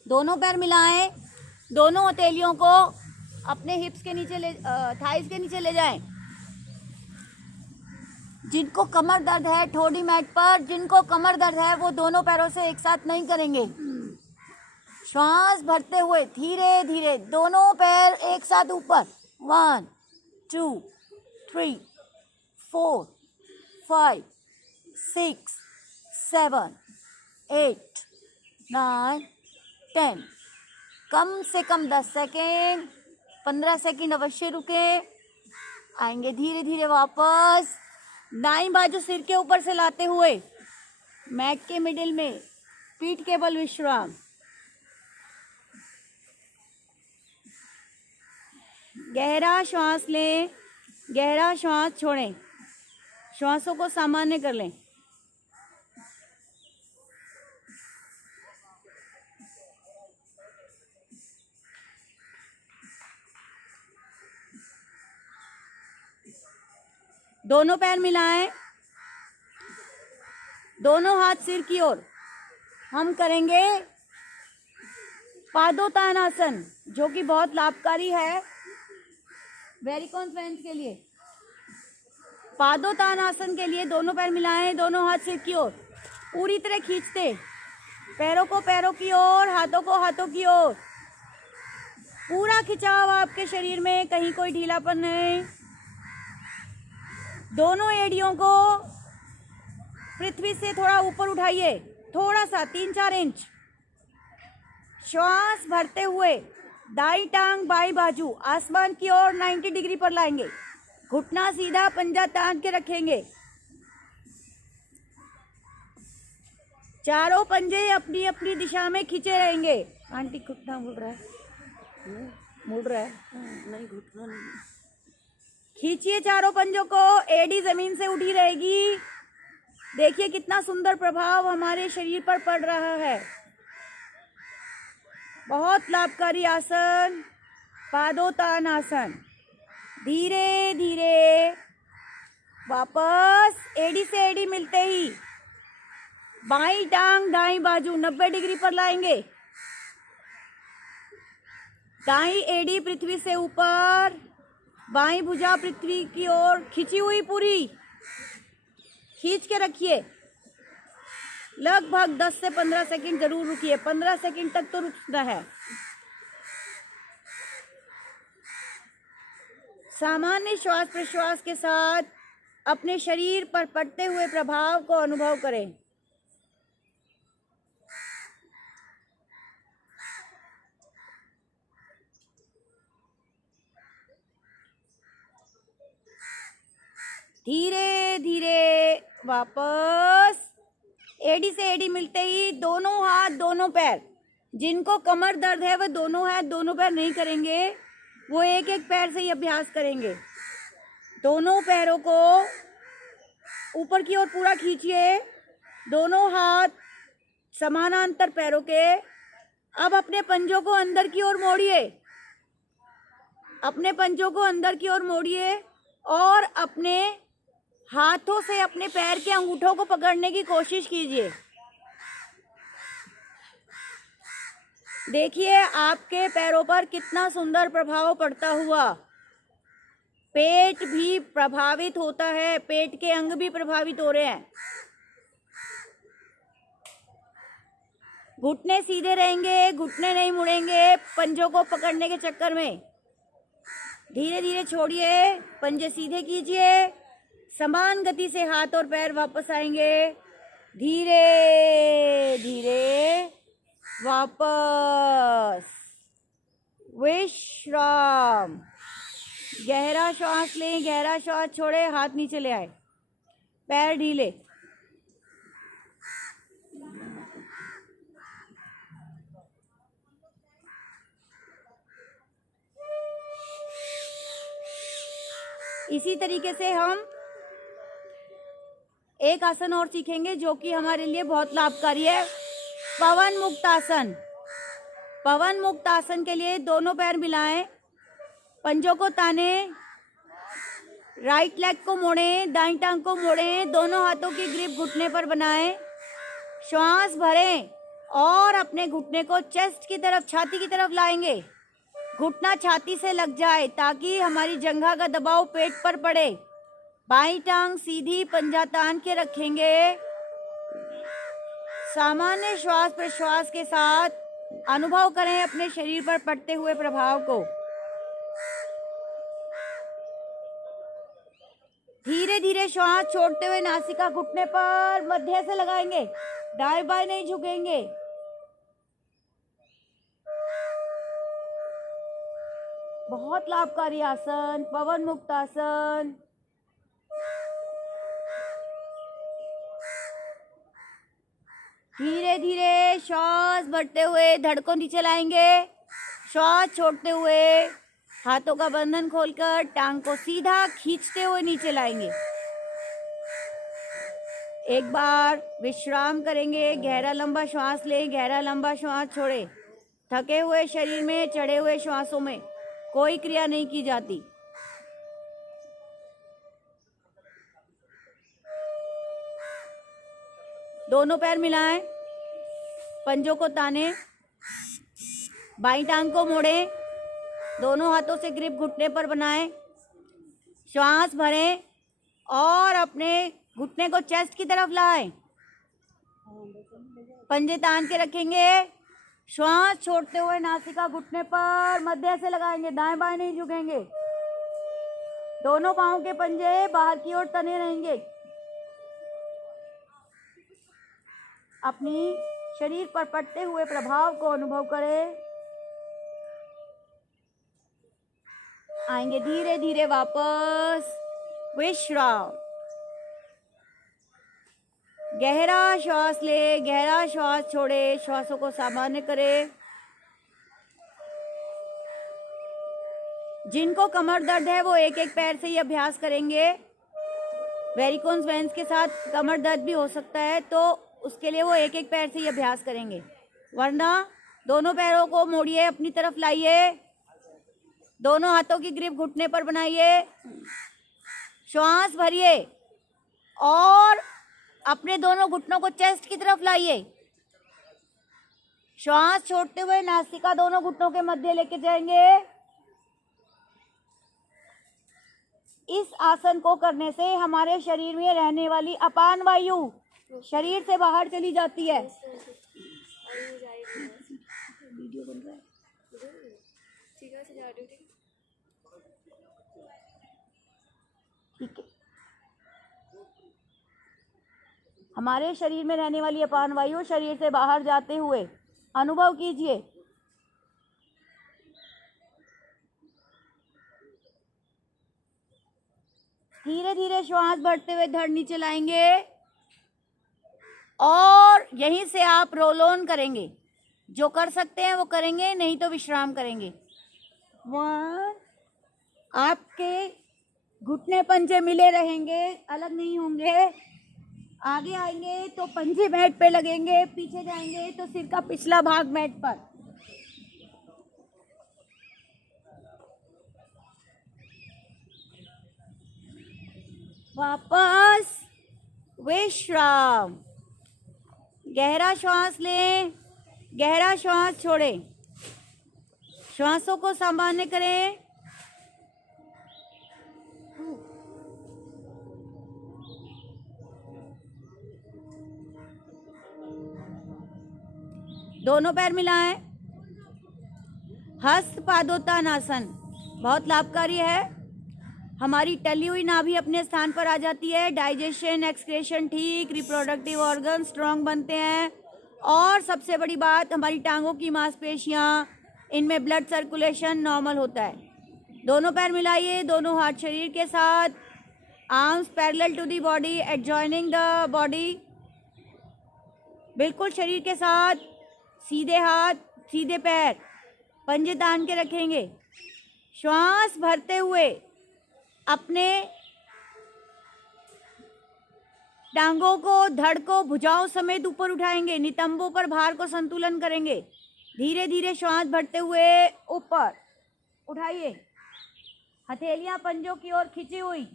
दोनों पैर मिलाएं, दोनों हथेलियों को अपने हिप्स के नीचे ले, थाइस के नीचे ले जाएं। जिनको कमर दर्द है ठोडी मैट पर, जिनको कमर दर्द है वो दोनों पैरों से एक साथ नहीं करेंगे। श्वास भरते हुए धीरे धीरे दोनों पैर एक साथ ऊपर। 1 2 3 4 5 6 7 8 9 10। कम से कम 10 सेकेंड, 15 सेकेंड अवश्य रुके। आएंगे धीरे धीरे वापस। दाईं बाजू सिर के ऊपर से लाते हुए मैक के मिडिल में, पीठ के बल विश्राम। गहरा श्वास लें, गहरा श्वास छोड़ें, श्वासों को सामान्य कर लें। दोनों पैर मिलाएं, दोनों हाथ सिर की ओर। हम करेंगे पादोत्तानासन, जो कि बहुत लाभकारी है वेरिकोस वेन्स के लिए। पादोत्तानासन के लिए दोनों पैर मिलाएं, दोनों हाथ सिर की ओर, पूरी तरह खींचते, पैरों को पैरों की ओर, हाथों को हाथों की ओर। पूरा खिंचाव आपके शरीर में, कहीं कोई ढीलापन नहीं। दोनों एड़ियों को पृथ्वी से थोड़ा ऊपर उठाइए, थोड़ा सा 3-4 इंच। श्वास भरते हुए दाईं टांग बाईं बाजू आसमान की ओर 90 डिग्री पर लाएंगे। घुटना सीधा, पंजा तान के रखेंगे। चारों पंजे अपनी अपनी दिशा में खींचे रहेंगे। आंटी घुटना मुड़ रहा है, मुड़ रहा है, नहीं घुटना नहीं। खींचिए चारों पंजों को, एड़ी जमीन से उठी रहेगी। देखिए कितना सुंदर प्रभाव हमारे शरीर पर पड़ रहा है। बहुत लाभकारी आसन, पादोत्तानासन। धीरे धीरे वापस एड़ी से एड़ी मिलते ही बाईं टांग दाईं बाजू 90 डिग्री पर लाएंगे। दाईं एड़ी पृथ्वी से ऊपर, बाईं भुजा पृथ्वी की ओर खींची हुई, पूरी खींच के रखिए। लगभग 10 से 15 सेकंड जरूर रुकिए, 15 सेकंड तक तो रुकना है। सामान्य श्वास प्रश्वास के साथ अपने शरीर पर पड़ते हुए प्रभाव को अनुभव करें। धीरे धीरे वापस एड़ी से एड़ी मिलते ही दोनों हाथ दोनों पैर। जिनको कमर दर्द है वह दोनों हाथ दोनों पैर नहीं करेंगे, वो एक एक पैर से ही अभ्यास करेंगे। दोनों पैरों को ऊपर की ओर पूरा खींचिए, दोनों हाथ समानांतर पैरों के। अब अपने पंजों को अंदर की ओर मोड़िए, अपने पंजों को अंदर की ओर मोड़िए और अपने हाथों से अपने पैर के अंगूठों को पकड़ने की कोशिश कीजिए। देखिए आपके पैरों पर कितना सुंदर प्रभाव पड़ता हुआ। पेट भी प्रभावित होता है, पेट के अंग भी प्रभावित हो रहे हैं। घुटने सीधे रहेंगे, घुटने नहीं मुड़ेंगे पंजों को पकड़ने के चक्कर में। धीरे धीरे छोड़िए, पंजे सीधे कीजिए। समान गति से हाथ और पैर वापस आएंगे। धीरे धीरे वापस विश्राम। गहरा श्वास लें, गहरा श्वास छोड़े, हाथ नीचे ले आए, पैर ढीले। इसी तरीके से हम एक आसन और सीखेंगे जो कि हमारे लिए बहुत लाभकारी है, पवन मुक्त आसन। पवन मुक्त आसन के लिए दोनों पैर मिलाएं, पंजों को ताने, राइट लेग को मोड़ें, दाईं टांग को मोड़ें, दोनों हाथों की ग्रिप घुटने पर बनाएं। श्वास भरें और अपने घुटने को चेस्ट की तरफ, छाती की तरफ लाएंगे। घुटना छाती से लग जाए ताकि हमारी जंघा का दबाव पेट पर पड़े। बाईं टांग सीधी, पंजा तान के रखेंगे। सामान्य श्वास प्रश्वास के साथ अनुभव करें अपने शरीर पर पड़ते हुए प्रभाव को। धीरे धीरे श्वास छोड़ते हुए नासिका घुटने पर मध्य से लगाएंगे, दाएं बाएं नहीं झुकेंगे। बहुत लाभकारी आसन, पवन मुक्त आसन। धीरे धीरे श्वास भरते हुए धड़ को नीचे लाएंगे। श्वास छोड़ते हुए हाथों का बंधन खोलकर टांग को सीधा खींचते हुए नीचे लाएंगे। एक बार विश्राम करेंगे। गहरा लंबा श्वास लें, गहरा लंबा श्वास छोड़े। थके हुए शरीर में चढ़े हुए श्वासों में कोई क्रिया नहीं की जाती। दोनों पैर मिलाएं, पंजों को ताने, बाईं टांग को मोड़ें, दोनों हाथों से ग्रिप घुटने पर बनाएं। श्वास भरें और अपने घुटने को चेस्ट की तरफ लाएं। पंजे तान के रखेंगे। श्वास छोड़ते हुए नासिका घुटने पर मध्य से लगाएंगे, दाएं बाएं नहीं झुकेंगे। दोनों पांवों के पंजे बाहर की ओर तने रहेंगे। अपनी शरीर पर पड़ते हुए प्रभाव को अनुभव करें। आएंगे धीरे धीरे वापस। विश्राम। गहरा श्वास ले, गहरा श्वास छोड़े, श्वासों को सामान्य करें। जिनको कमर दर्द है वो एक एक पैर से ही अभ्यास करेंगे। वेरिकोस वेन्स के साथ कमर दर्द भी हो सकता है, तो उसके लिए वो एक एक पैर से ही अभ्यास करेंगे। वरना दोनों पैरों को मोड़िए, अपनी तरफ लाइए, दोनों हाथों की ग्रिप घुटने पर बनाइए। श्वास भरिए और अपने दोनों घुटनों को चेस्ट की तरफ लाइए। श्वास छोड़ते हुए नासिका दोनों घुटनों के मध्य लेके जाएंगे। इस आसन को करने से हमारे शरीर में रहने वाली अपान वायु शरीर से बाहर चली जाती है। वीडियो बन रहा है। ठीक है। हमारे शरीर में रहने वाली अपान वायु शरीर से बाहर जाते हुए अनुभव कीजिए। धीरे धीरे श्वास भरते हुए धड़ नीचे लाएंगे और यहीं से आप रोल ऑन करेंगे। जो कर सकते हैं वो करेंगे, नहीं तो विश्राम करेंगे। 1, आपके घुटने पंजे मिले रहेंगे, अलग नहीं होंगे। आगे आएंगे तो पंजे मैट पे लगेंगे, पीछे जाएंगे तो सिर का पिछला भाग मैट पर। वापस विश्राम। गहरा श्वास लें, गहरा श्वास छोड़ें। श्वासों को सामान्य करें। दोनों पैर मिलाएं। हस्त पादोत्तानासन बहुत लाभकारी है। हमारी टली हुई नाभि अपने स्थान पर आ जाती है। डाइजेशन, एक्सक्रेशन ठीक, रिप्रोडक्टिव ऑर्गन स्ट्रांग बनते हैं। और सबसे बड़ी बात, हमारी टांगों की मांसपेशियां, इनमें ब्लड सर्कुलेशन नॉर्मल होता है। दोनों पैर मिलाइए, दोनों हाथ शरीर के साथ, arms parallel to the body, adjoining the body, बिल्कुल शरीर के साथ। सीधे हाथ, सीधे पैर, पंजे तान के रखेंगे। श्वास भरते हुए अपने टांगों को, धड़ को भुजाओं समेत ऊपर उठाएंगे। नितंबों पर भार को संतुलन करेंगे। धीरे धीरे श्वास भरते हुए ऊपर उठाइए। हथेलियां पंजों की ओर खींची हुई।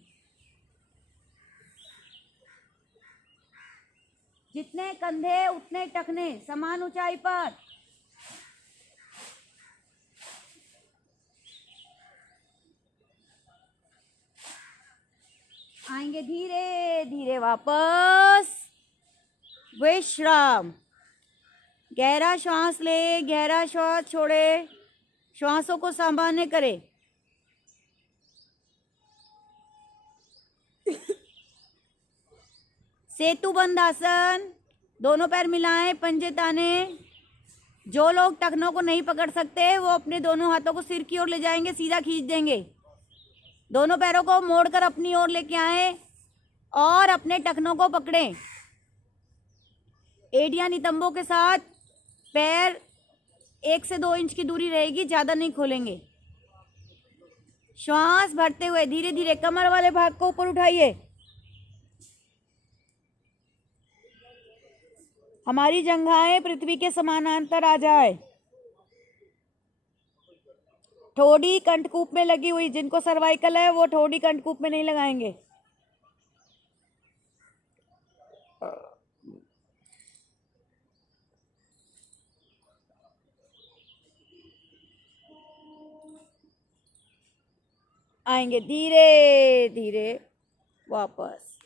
जितने कंधे उतने टखने समान ऊंचाई पर। आएंगे धीरे धीरे वापस। विश्राम। गहरा श्वास ले, गहरा श्वास छोड़े, श्वासों को सामान्य करें। सेतु बंद आसन। दोनों पैर मिलाएं, पंजे ताने। जो लोग टखनों को नहीं पकड़ सकते वो अपने दोनों हाथों को सिर की ओर ले जाएंगे, सीधा खींच देंगे। दोनों पैरों को मोड़कर अपनी ओर लेके आए और अपने टखनों को पकड़ें। एड़ियां नितंबों के साथ पैर 1 से 2 इंच की दूरी रहेगी, ज़्यादा नहीं खोलेंगे। श्वास भरते हुए धीरे धीरे कमर वाले भाग को ऊपर उठाइए। हमारी जंघाएं पृथ्वी के समानांतर आ जाए। ठोड़ी कंठकूप में लगी हुई, जिनको सर्वाइकल है वो ठोड़ी कंठकूप में नहीं लगाएंगे। आएंगे धीरे धीरे वापस।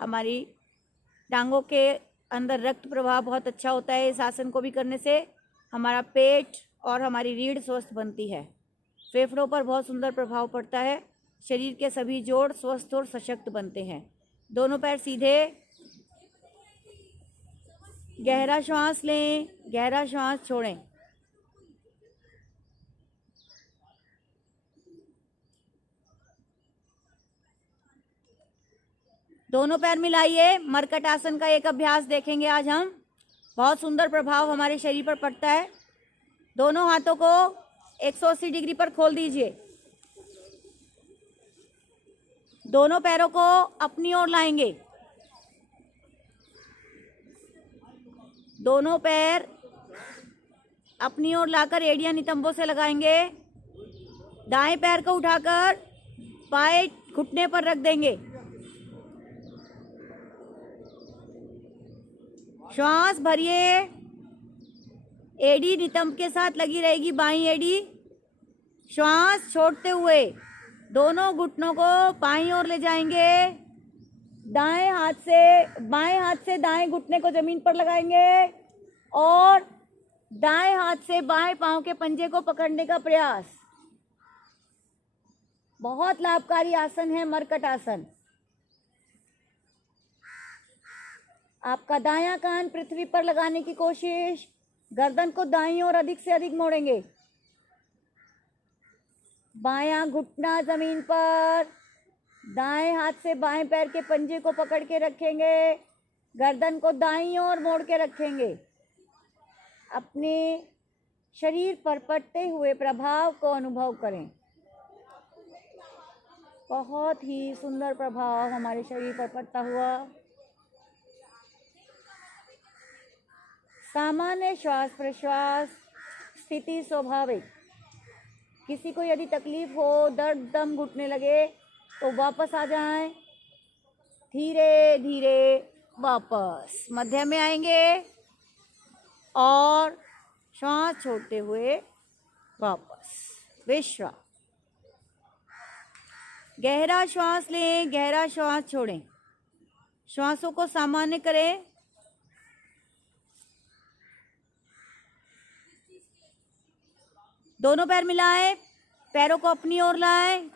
हमारी टांगों के अंदर रक्त प्रवाह बहुत अच्छा होता है। इस आसन को भी करने से हमारा पेट और हमारी रीढ़ स्वस्थ बनती है। फेफड़ों पर बहुत सुंदर प्रभाव पड़ता है। शरीर के सभी जोड़ स्वस्थ और सशक्त बनते हैं। दोनों पैर सीधे। गहरा श्वास लें, गहरा श्वास छोड़ें। दोनों पैर मिलाइए। मरकट आसन का एक अभ्यास देखेंगे आज हम। बहुत सुंदर प्रभाव हमारे शरीर पर पड़ता है। दोनों हाथों को 180 डिग्री पर खोल दीजिए। दोनों पैरों को अपनी ओर लाएंगे। दोनों पैर अपनी ओर लाकर एड़ियां नितंबों से लगाएंगे। दाएं पैर को उठाकर बाएं घुटने पर रख देंगे। श्वास भरिए। एड़ी नितंब के साथ लगी रहेगी, बाईं एड़ी। श्वास छोड़ते हुए दोनों घुटनों को बाईं ओर ले जाएंगे। बाएं हाथ से दाएं घुटने को जमीन पर लगाएंगे और दाएं हाथ से बाएं पांव के पंजे को पकड़ने का प्रयास। बहुत लाभकारी आसन है मरकट आसन। आपका दायां कान पृथ्वी पर लगाने की कोशिश। गर्दन को दाईं ओर अधिक से अधिक मोड़ेंगे। बायां घुटना जमीन पर। दाएं हाथ से बाएं पैर के पंजे को पकड़ के रखेंगे। गर्दन को दाईं ओर मोड़ के रखेंगे। अपने शरीर पर पड़ते हुए प्रभाव को अनुभव करें। बहुत ही सुंदर प्रभाव हमारे शरीर पर पड़ता हुआ। सामान्य श्वास प्रश्वास स्थिति स्वाभाविक। किसी को यदि तकलीफ हो, दर्द दम घुटने लगे तो वापस आ जाएं। धीरे धीरे वापस मध्य में आएंगे और श्वास छोड़ते हुए वापस विश्राम। गहरा श्वास लें, गहरा श्वास छोड़ें। श्वासों को सामान्य करें। दोनों पैर मिलाएं, पैरों को अपनी ओर लाएं।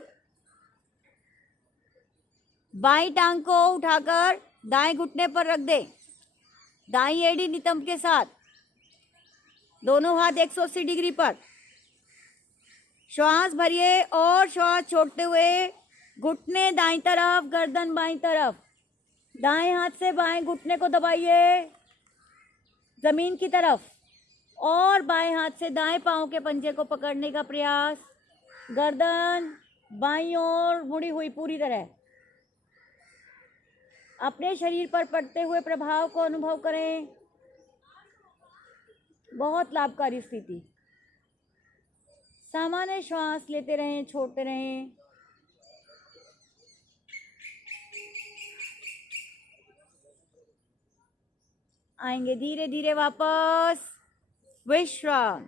बाईं टांग को उठाकर दाएं घुटने पर रख दें, दाईं एड़ी नितंब के साथ। दोनों हाथ 180 डिग्री पर। श्वास भरिए और श्वास छोड़ते हुए घुटने दाईं तरफ, गर्दन बाईं तरफ। दाएं हाथ से बाएं घुटने को दबाइए जमीन की तरफ और बाएं हाथ से दाएं पांव के पंजे को पकड़ने का प्रयास। गर्दन बाईं ओर मुड़ी हुई पूरी तरह। अपने शरीर पर पड़ते हुए प्रभाव को अनुभव करें। बहुत लाभकारी स्थिति। सामान्य श्वास लेते रहें, छोड़ते रहें। आएंगे धीरे धीरे वापस विश्राम।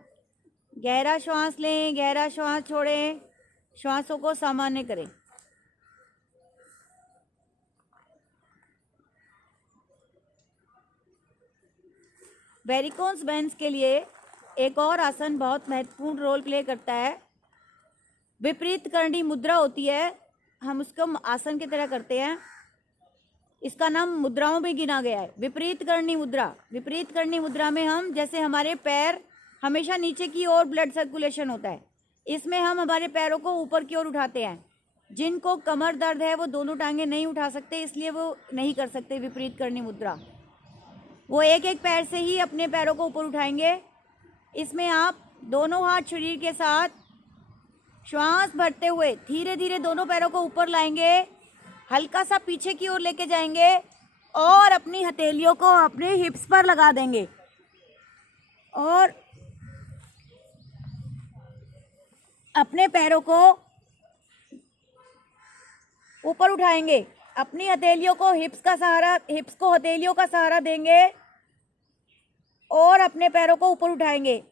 गहरा श्वास लें, गहरा श्वास छोड़ें। श्वासों को सामान्य करें। वेरिकोस वेन्स के लिए एक और आसन बहुत महत्वपूर्ण रोल प्ले करता है। विपरीत करणी मुद्रा होती है, हम उसको आसन की तरह करते हैं। इसका नाम मुद्राओं में गिना गया है, विपरीत करणी मुद्रा। विपरीत करणी मुद्रा में हम जैसे हमारे पैर हमेशा नीचे की ओर ब्लड सर्कुलेशन होता है। इसमें हम हमारे पैरों को ऊपर की ओर उठाते हैं। जिनको कमर दर्द है वो दोनों टांगे नहीं उठा सकते, इसलिए वो नहीं कर सकते विपरीत करनी मुद्रा। वो एक एक पैर से ही अपने पैरों को ऊपर उठाएंगे। इसमें आप दोनों हाथ शरीर के साथ श्वास भरते हुए धीरे धीरे दोनों पैरों को ऊपर लाएंगे, हल्का सा पीछे की ओर लेके जाएंगे और अपनी हथेलियों को अपने हिप्स पर लगा देंगे और अपने पैरों को ऊपर उठाएंगे। अपनी हथेलियों को हिप्स को हथेलियों का सहारा देंगे और अपने पैरों को ऊपर उठाएंगे।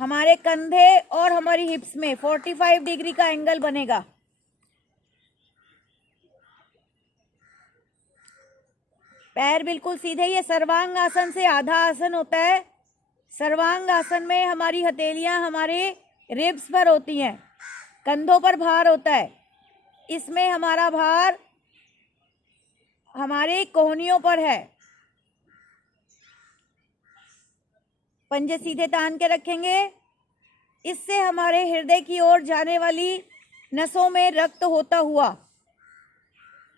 हमारे कंधे और हमारी हिप्स में 45 डिग्री का एंगल बनेगा। पैर बिल्कुल सीधे। ये सर्वांग आसन से आधा आसन होता है। सर्वांग आसन में हमारी हथेलियां हमारे रिब्स पर होती हैं, कंधों पर भार होता है। इसमें हमारा भार हमारे कोहनियों पर है। पंजे सीधे तान के रखेंगे। इससे हमारे हृदय की ओर जाने वाली नसों में रक्त होता हुआ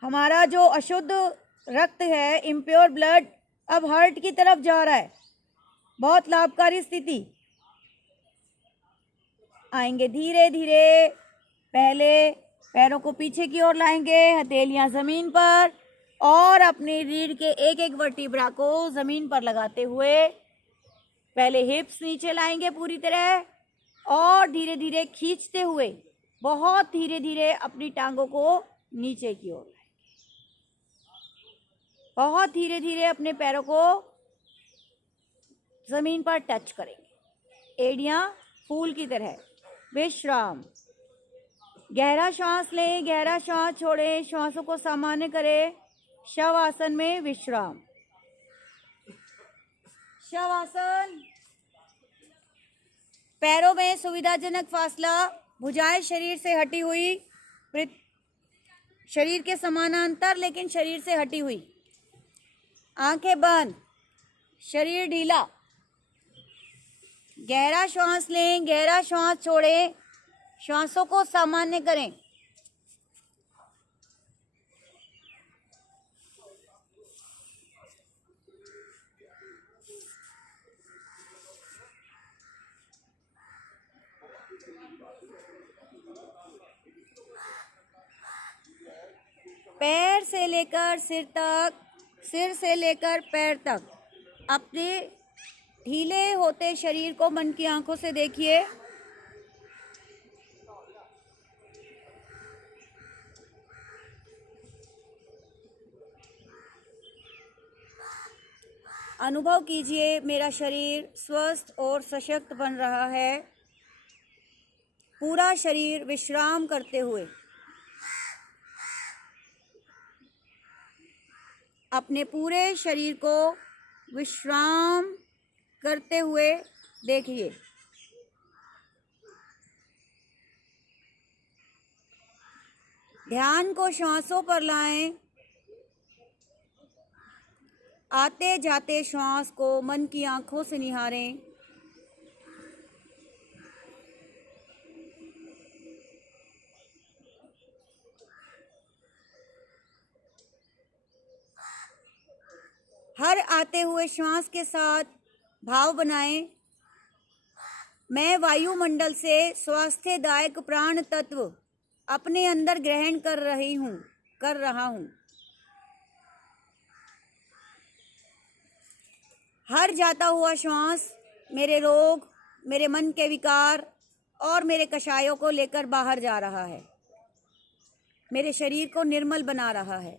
हमारा जो अशुद्ध रक्त है, इम्प्योर ब्लड, अब हार्ट की तरफ जा रहा है। बहुत लाभकारी स्थिति। आएंगे धीरे धीरे। पहले पैरों को पीछे की ओर लाएंगे, हथेलियां जमीन पर, और अपनी रीढ़ के एक एक वर्टिब्रा को जमीन पर लगाते हुए पहले हिप्स नीचे लाएंगे पूरी तरह और धीरे धीरे खींचते हुए बहुत धीरे धीरे अपनी टांगों को नीचे की ओर लाएंगे। बहुत धीरे धीरे अपने पैरों को जमीन पर टच करेंगे, एड़ियां फूल की तरह। विश्राम। गहरा श्वास लें, गहरा श्वास छोड़ें, श्वासों को सामान्य करें। शवासन में विश्राम। शवासन। पैरों में सुविधाजनक फासला, भुजाएं शरीर से हटी हुई, शरीर के समानांतर लेकिन शरीर से हटी हुई। आंखें बंद, शरीर ढीला। गहरा श्वास लें, गहरा श्वास छोड़ें, श्वासों को सामान्य करें। पैर से लेकर सिर तक, सिर से लेकर पैर तक अपने ढीले होते शरीर को मन की आंखों से देखिए। अनुभव कीजिए मेरा शरीर स्वस्थ और सशक्त बन रहा है। पूरा शरीर विश्राम करते हुए अपने पूरे शरीर को विश्राम करते हुए देखिए। ध्यान को श्वासों पर लाएं। आते जाते श्वास को मन की आंखों से निहारें। हर आते हुए श्वास के साथ भाव बनाएं, मैं वायुमंडल से स्वास्थ्यदायक प्राण तत्व अपने अंदर ग्रहण कर रहा हूं। हर जाता हुआ श्वास मेरे रोग, मेरे मन के विकार और मेरे कषायों को लेकर बाहर जा रहा है, मेरे शरीर को निर्मल बना रहा है।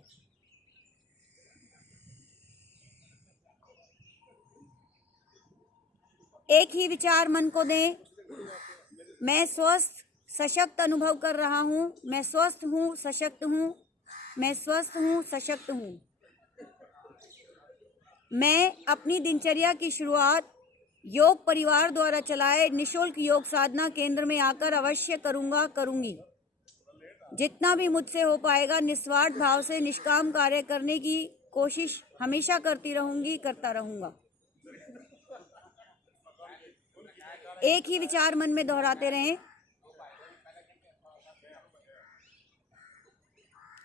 एक ही विचार मन को दें, मैं स्वस्थ सशक्त अनुभव कर रहा हूँ, मैं स्वस्थ हूँ, सशक्त हूँ, मैं स्वस्थ हूँ, सशक्त हूँ। मैं अपनी दिनचर्या की शुरुआत योग परिवार द्वारा चलाए निशुल्क योग साधना केंद्र में आकर अवश्य करूँगी। जितना भी मुझसे हो पाएगा निस्वार्थ भाव से निष्काम कार्य करने की कोशिश हमेशा करता रहूँगा। एक ही विचार मन में दोहराते रहें।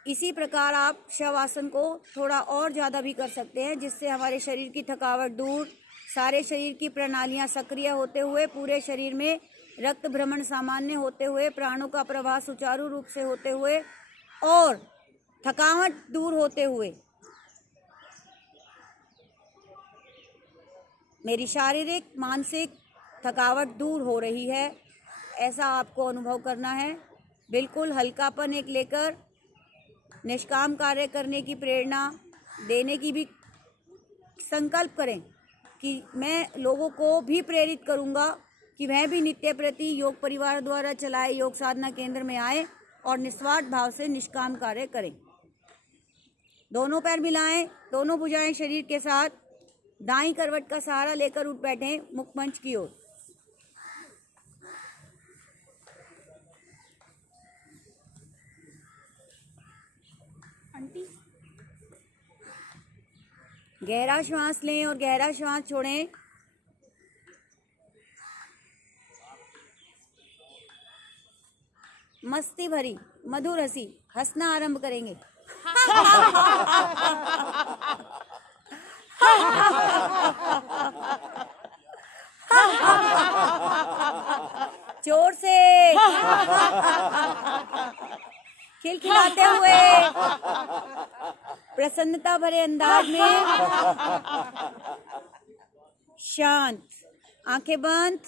इसी प्रकार आप शवासन को थोड़ा और ज़्यादा भी कर सकते हैं, जिससे हमारे शरीर की थकावट दूर, सारे शरीर की प्रणालियां सक्रिय होते हुए, पूरे शरीर में रक्त भ्रमण सामान्य होते हुए, प्राणों का प्रवाह सुचारू रूप से होते हुए और थकावट दूर होते हुए मेरी शारीरिक मानसिक थकावट दूर हो रही है, ऐसा आपको अनुभव करना है। बिल्कुल हल्कापन एक लेकर निष्काम कार्य करने की प्रेरणा देने की भी संकल्प करें कि मैं लोगों को भी प्रेरित करूंगा कि वह भी नित्य प्रति योग परिवार द्वारा चलाए योग साधना केंद्र में आए और निस्वार्थ भाव से निष्काम कार्य करें। दोनों पैर मिलाएं, दोनों भुजाएं शरीर के साथ, दाईं करवट का सहारा लेकर उठ बैठें मुखमंच की ओर। गहरा श्वास लें और गहरा श्वास छोड़ें। मस्ती भरी मधुर हंसी हंसना आरंभ करेंगे। जोर से खिलखिलाते हुए प्रसन्नता भरे अंदाज में, शांत, आंखें बंद,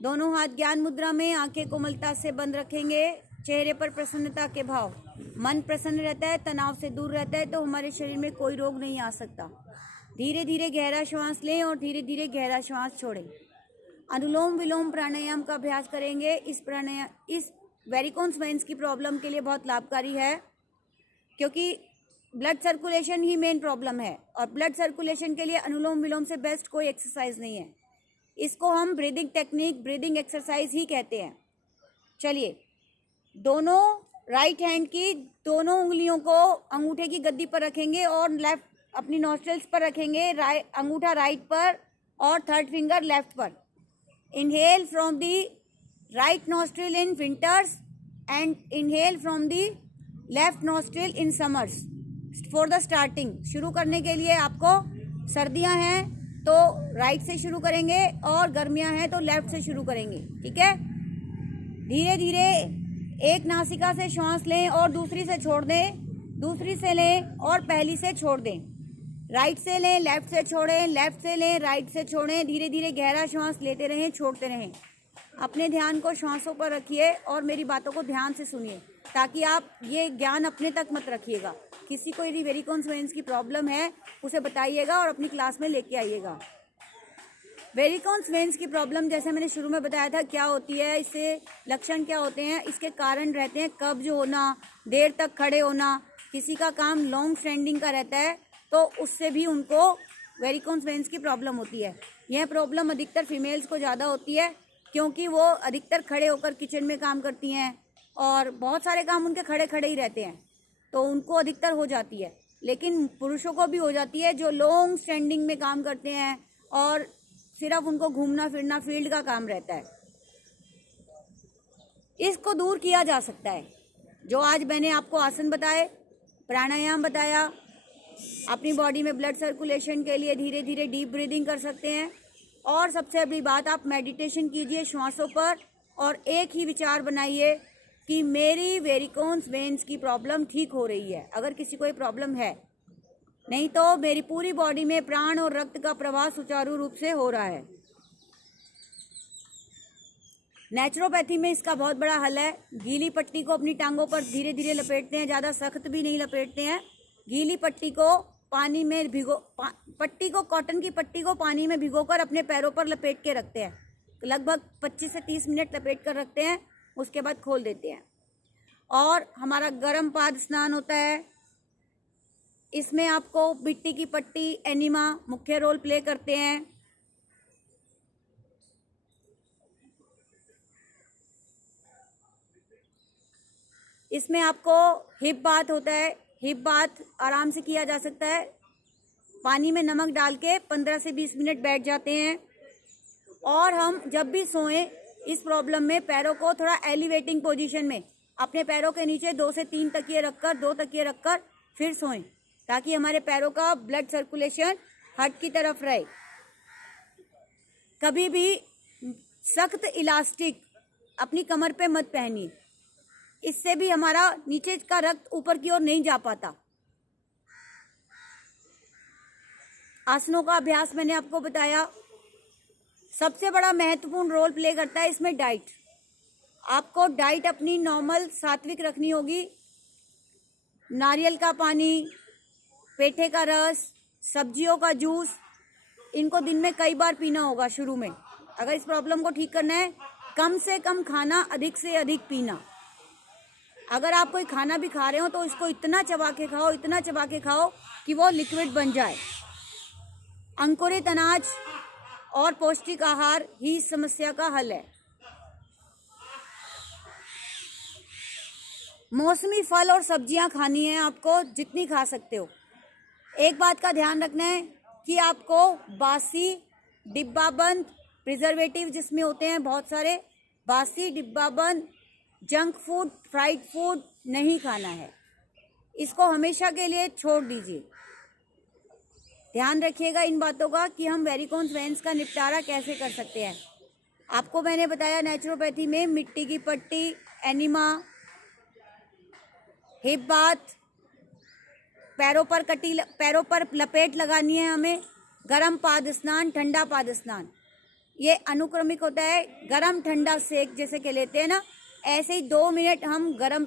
दोनों हाथ ज्ञान मुद्रा में, आंखें कोमलता से बंद रखेंगे। चेहरे पर प्रसन्नता के भाव, मन प्रसन्न रहता है, तनाव से दूर रहता है, तो हमारे शरीर में कोई रोग नहीं आ सकता। धीरे धीरे गहरा श्वास लें और धीरे धीरे गहरा श्वास छोड़ें। अनुलोम विलोम प्राणायाम का अभ्यास करेंगे। इस वेरिकोन्स वेन्स की प्रॉब्लम के लिए बहुत लाभकारी है, क्योंकि ब्लड सर्कुलेशन ही मेन प्रॉब्लम है और ब्लड सर्कुलेशन के लिए अनुलोम विलोम से बेस्ट कोई एक्सरसाइज नहीं है। इसको हम ब्रीदिंग टेक्निक, ब्रीदिंग एक्सरसाइज ही कहते हैं। चलिए, दोनों राइट हैंड की दोनों उंगलियों को अंगूठे की गद्दी पर रखेंगे और लेफ्ट अपनी नॉस्ट्रल्स पर रखेंगे, अंगूठा राइट पर और थर्ड फिंगर लेफ्ट पर। Inhale from the right nostril in winters and inhale from the left nostril in summers for the starting. शुरू करने के लिए आपको, सर्दियां हैं तो राइट से शुरू करेंगे और गर्मियां हैं तो लेफ्ट से शुरू करेंगे, ठीक है। धीरे धीरे एक नासिका से श्वास लें और दूसरी से छोड़ दें, दूसरी से लें और पहली से छोड़ दें। राइट से लें, लेफ्ट से छोड़ें, लेफ्ट से लें, राइट से छोड़ें। धीरे धीरे गहरा श्वास लेते रहें, छोड़ते रहें। अपने ध्यान को श्वासों पर रखिए और मेरी बातों को ध्यान से सुनिए, ताकि आप ये ज्ञान अपने तक मत रखिएगा। किसी को यदि वेरिकोन्स वेन्स की प्रॉब्लम है उसे बताइएगा और अपनी क्लास में लेके आइएगा। वेरिकोन्स वेन्स की प्रॉब्लम, जैसे मैंने शुरू में बताया था, क्या होती है, इससे लक्षण क्या होते हैं, इसके कारण रहते हैं कब्ज होना, देर तक खड़े होना, किसी का काम लॉन्ग स्टैंडिंग का रहता है तो उससे भी उनको वेरिकोन्स वेन्स की प्रॉब्लम होती है। यह प्रॉब्लम अधिकतर फीमेल्स को ज़्यादा होती है, क्योंकि वो अधिकतर खड़े होकर किचन में काम करती हैं और बहुत सारे काम उनके खड़े खड़े ही रहते हैं, तो उनको अधिकतर हो जाती है। लेकिन पुरुषों को भी हो जाती है जो लॉन्ग स्टैंडिंग में काम करते हैं और सिर्फ उनको घूमना फिरना फील्ड का काम रहता है। इसको दूर किया जा सकता है। जो आज मैंने आपको आसन बताए, प्राणायाम बताया, अपनी बॉडी में ब्लड सर्कुलेशन के लिए धीरे धीरे डीप ब्रीदिंग कर सकते हैं। और सबसे बड़ी बात, आप मेडिटेशन कीजिए श्वासों पर और एक ही विचार बनाइए कि मेरी वेरिकोन्स वेन्स की प्रॉब्लम ठीक हो रही है। अगर किसी को ये प्रॉब्लम है, नहीं तो मेरी पूरी बॉडी में प्राण और रक्त का प्रवाह सुचारू रूप से हो रहा है। नेचुरोपैथी में इसका बहुत बड़ा हल है। गीली पट्टी को अपनी टांगों पर धीरे धीरे लपेटते हैं, ज़्यादा सख्त भी नहीं लपेटते हैं। गीली पट्टी को पानी में पट्टी को, कॉटन की पट्टी को पानी में भिगोकर अपने पैरों पर लपेट के रखते हैं। लगभग 25 से 30 मिनट लपेट कर रखते हैं, उसके बाद खोल देते हैं। और हमारा गर्म पाद स्नान होता है। इसमें आपको मिट्टी की पट्टी, एनिमा मुख्य रोल प्ले करते हैं। इसमें आपको हिप बाथ होता है। हिप बाथ आराम से किया जा सकता है। पानी में नमक डाल के 15 से 20 मिनट बैठ जाते हैं और हम जब भी सोएं इस प्रॉब्लम में पैरों को थोड़ा एलिवेटिंग पोजीशन में, अपने पैरों के नीचे 2 से 3 तकिए रखकर, 2 तकिए रखकर फिर सोएं, ताकि हमारे पैरों का ब्लड सर्कुलेशन हार्ट की तरफ रहे। कभी भी सख्त इलास्टिक अपनी कमर पे मत पहनिए, इससे भी हमारा नीचे का रक्त ऊपर की ओर नहीं जा पाता। आसनों का अभ्यास मैंने आपको बताया। सबसे बड़ा महत्वपूर्ण रोल प्ले करता है इसमें डाइट। आपको डाइट अपनी नॉर्मल सात्विक रखनी होगी। नारियल का पानी, पेठे का रस, सब्जियों का जूस, इनको दिन में कई बार पीना होगा शुरू में। अगर इस प्रॉब्लम को ठीक करना है, कम से कम खाना, अधिक से अधिक पीना। अगर आप कोई खाना भी खा रहे हो तो इसको इतना चबा के खाओ, इतना चबा के खाओ कि वो लिक्विड बन जाए। अंकुरित अनाज और पौष्टिक आहार ही इस समस्या का हल है। मौसमी फल और सब्जियां खानी है आपको, जितनी खा सकते हो। एक बात का ध्यान रखना है कि आपको बासी, डिब्बाबंद, प्रिजर्वेटिव जिसमें होते हैं बहुत सारे, बासी, डिब्बाबंद, जंक फूड, फ्राइड फूड नहीं खाना है। इसको हमेशा के लिए छोड़ दीजिए। ध्यान रखिएगा इन बातों का कि हम वेरिकोन्स वेन्स का निपटारा कैसे कर सकते हैं। आपको मैंने बताया नेचुरोपैथी में मिट्टी की पट्टी, एनिमा, हिप बाथ, पैरों पर लपेट लगानी है हमें, गरम पाद स्नान, ठंडा पाद स्नान। ये अनुक्रमिक होता है, गरम ठंडा सेक जैसे के लेते हैं ना, ऐसे ही 2 मिनट हम गरम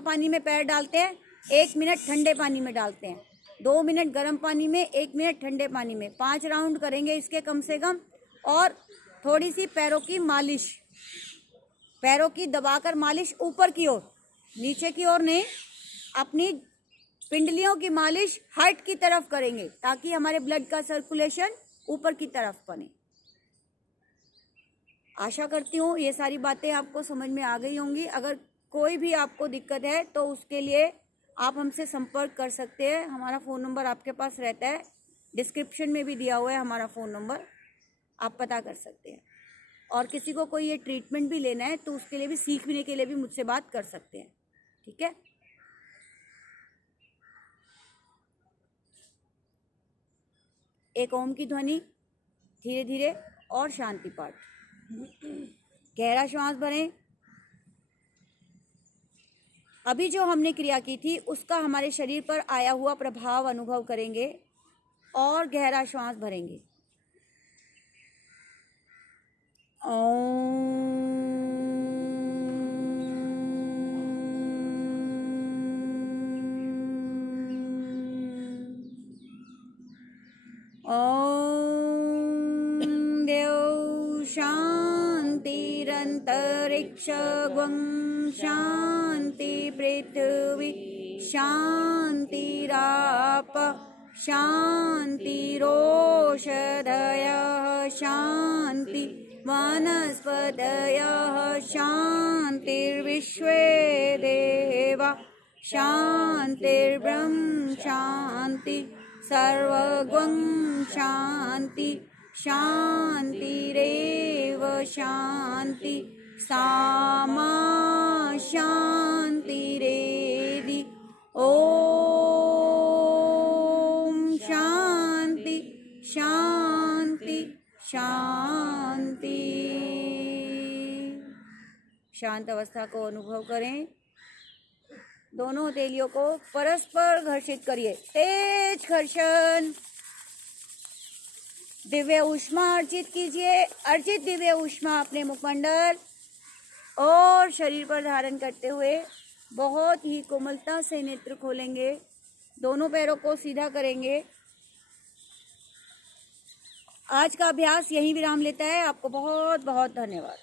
पानी में पैर डालते हैं, 1 मिनट ठंडे पानी में डालते हैं। 2 मिनट गर्म पानी में, 1 मिनट ठंडे पानी में, 5 राउंड करेंगे इसके कम से कम। और थोड़ी सी पैरों की मालिश, पैरों की दबाकर मालिश ऊपर की ओर, नीचे की ओर नहीं, अपनी पिंडलियों की मालिश हार्ट की तरफ करेंगे, ताकि हमारे ब्लड का सर्कुलेशन ऊपर की तरफ बने। आशा करती हूँ ये सारी बातें आपको समझ में आ गई होंगी। अगर कोई भी आपको दिक्कत है तो उसके लिए आप हमसे संपर्क कर सकते हैं। हमारा फ़ोन नंबर आपके पास रहता है, डिस्क्रिप्शन में भी दिया हुआ है हमारा फ़ोन नंबर, आप पता कर सकते हैं। और किसी को कोई ये ट्रीटमेंट भी लेना है तो उसके लिए भी, सीखने के लिए भी मुझसे बात कर सकते हैं। ठीक है। एक ओम की ध्वनि, धीरे धीरे और शांति पाठ। गहरा श्वास भरें। अभी जो हमने क्रिया की थी उसका हमारे शरीर पर आया हुआ प्रभाव अनुभव करेंगे और गहरा श्वास भरेंगे। शांतिरंतरिक्ष ग्वं शांति पृथ्वी शांतिराप शांतिरोषधयः शांति वनस्पतयः शांतिर्विश्वे देवा शांतिर्ब्रह्म शांति सर्वगं शांति शांतिरेव शांति सामा शांतिरेधि। ओम शांति शांति शांति। शांत अवस्था को अनुभव करें। दोनों हथेलियों को परस्पर घर्षित करिए, तेज घर्षण। दिव्य ऊष्मा अर्जित कीजिए। अर्जित दिव्य ऊष्मा अपने मुखमंडल और शरीर पर धारण करते हुए बहुत ही कोमलता से नेत्र खोलेंगे। दोनों पैरों को सीधा करेंगे। आज का अभ्यास यहीं विराम लेता है। आपको बहुत बहुत धन्यवाद।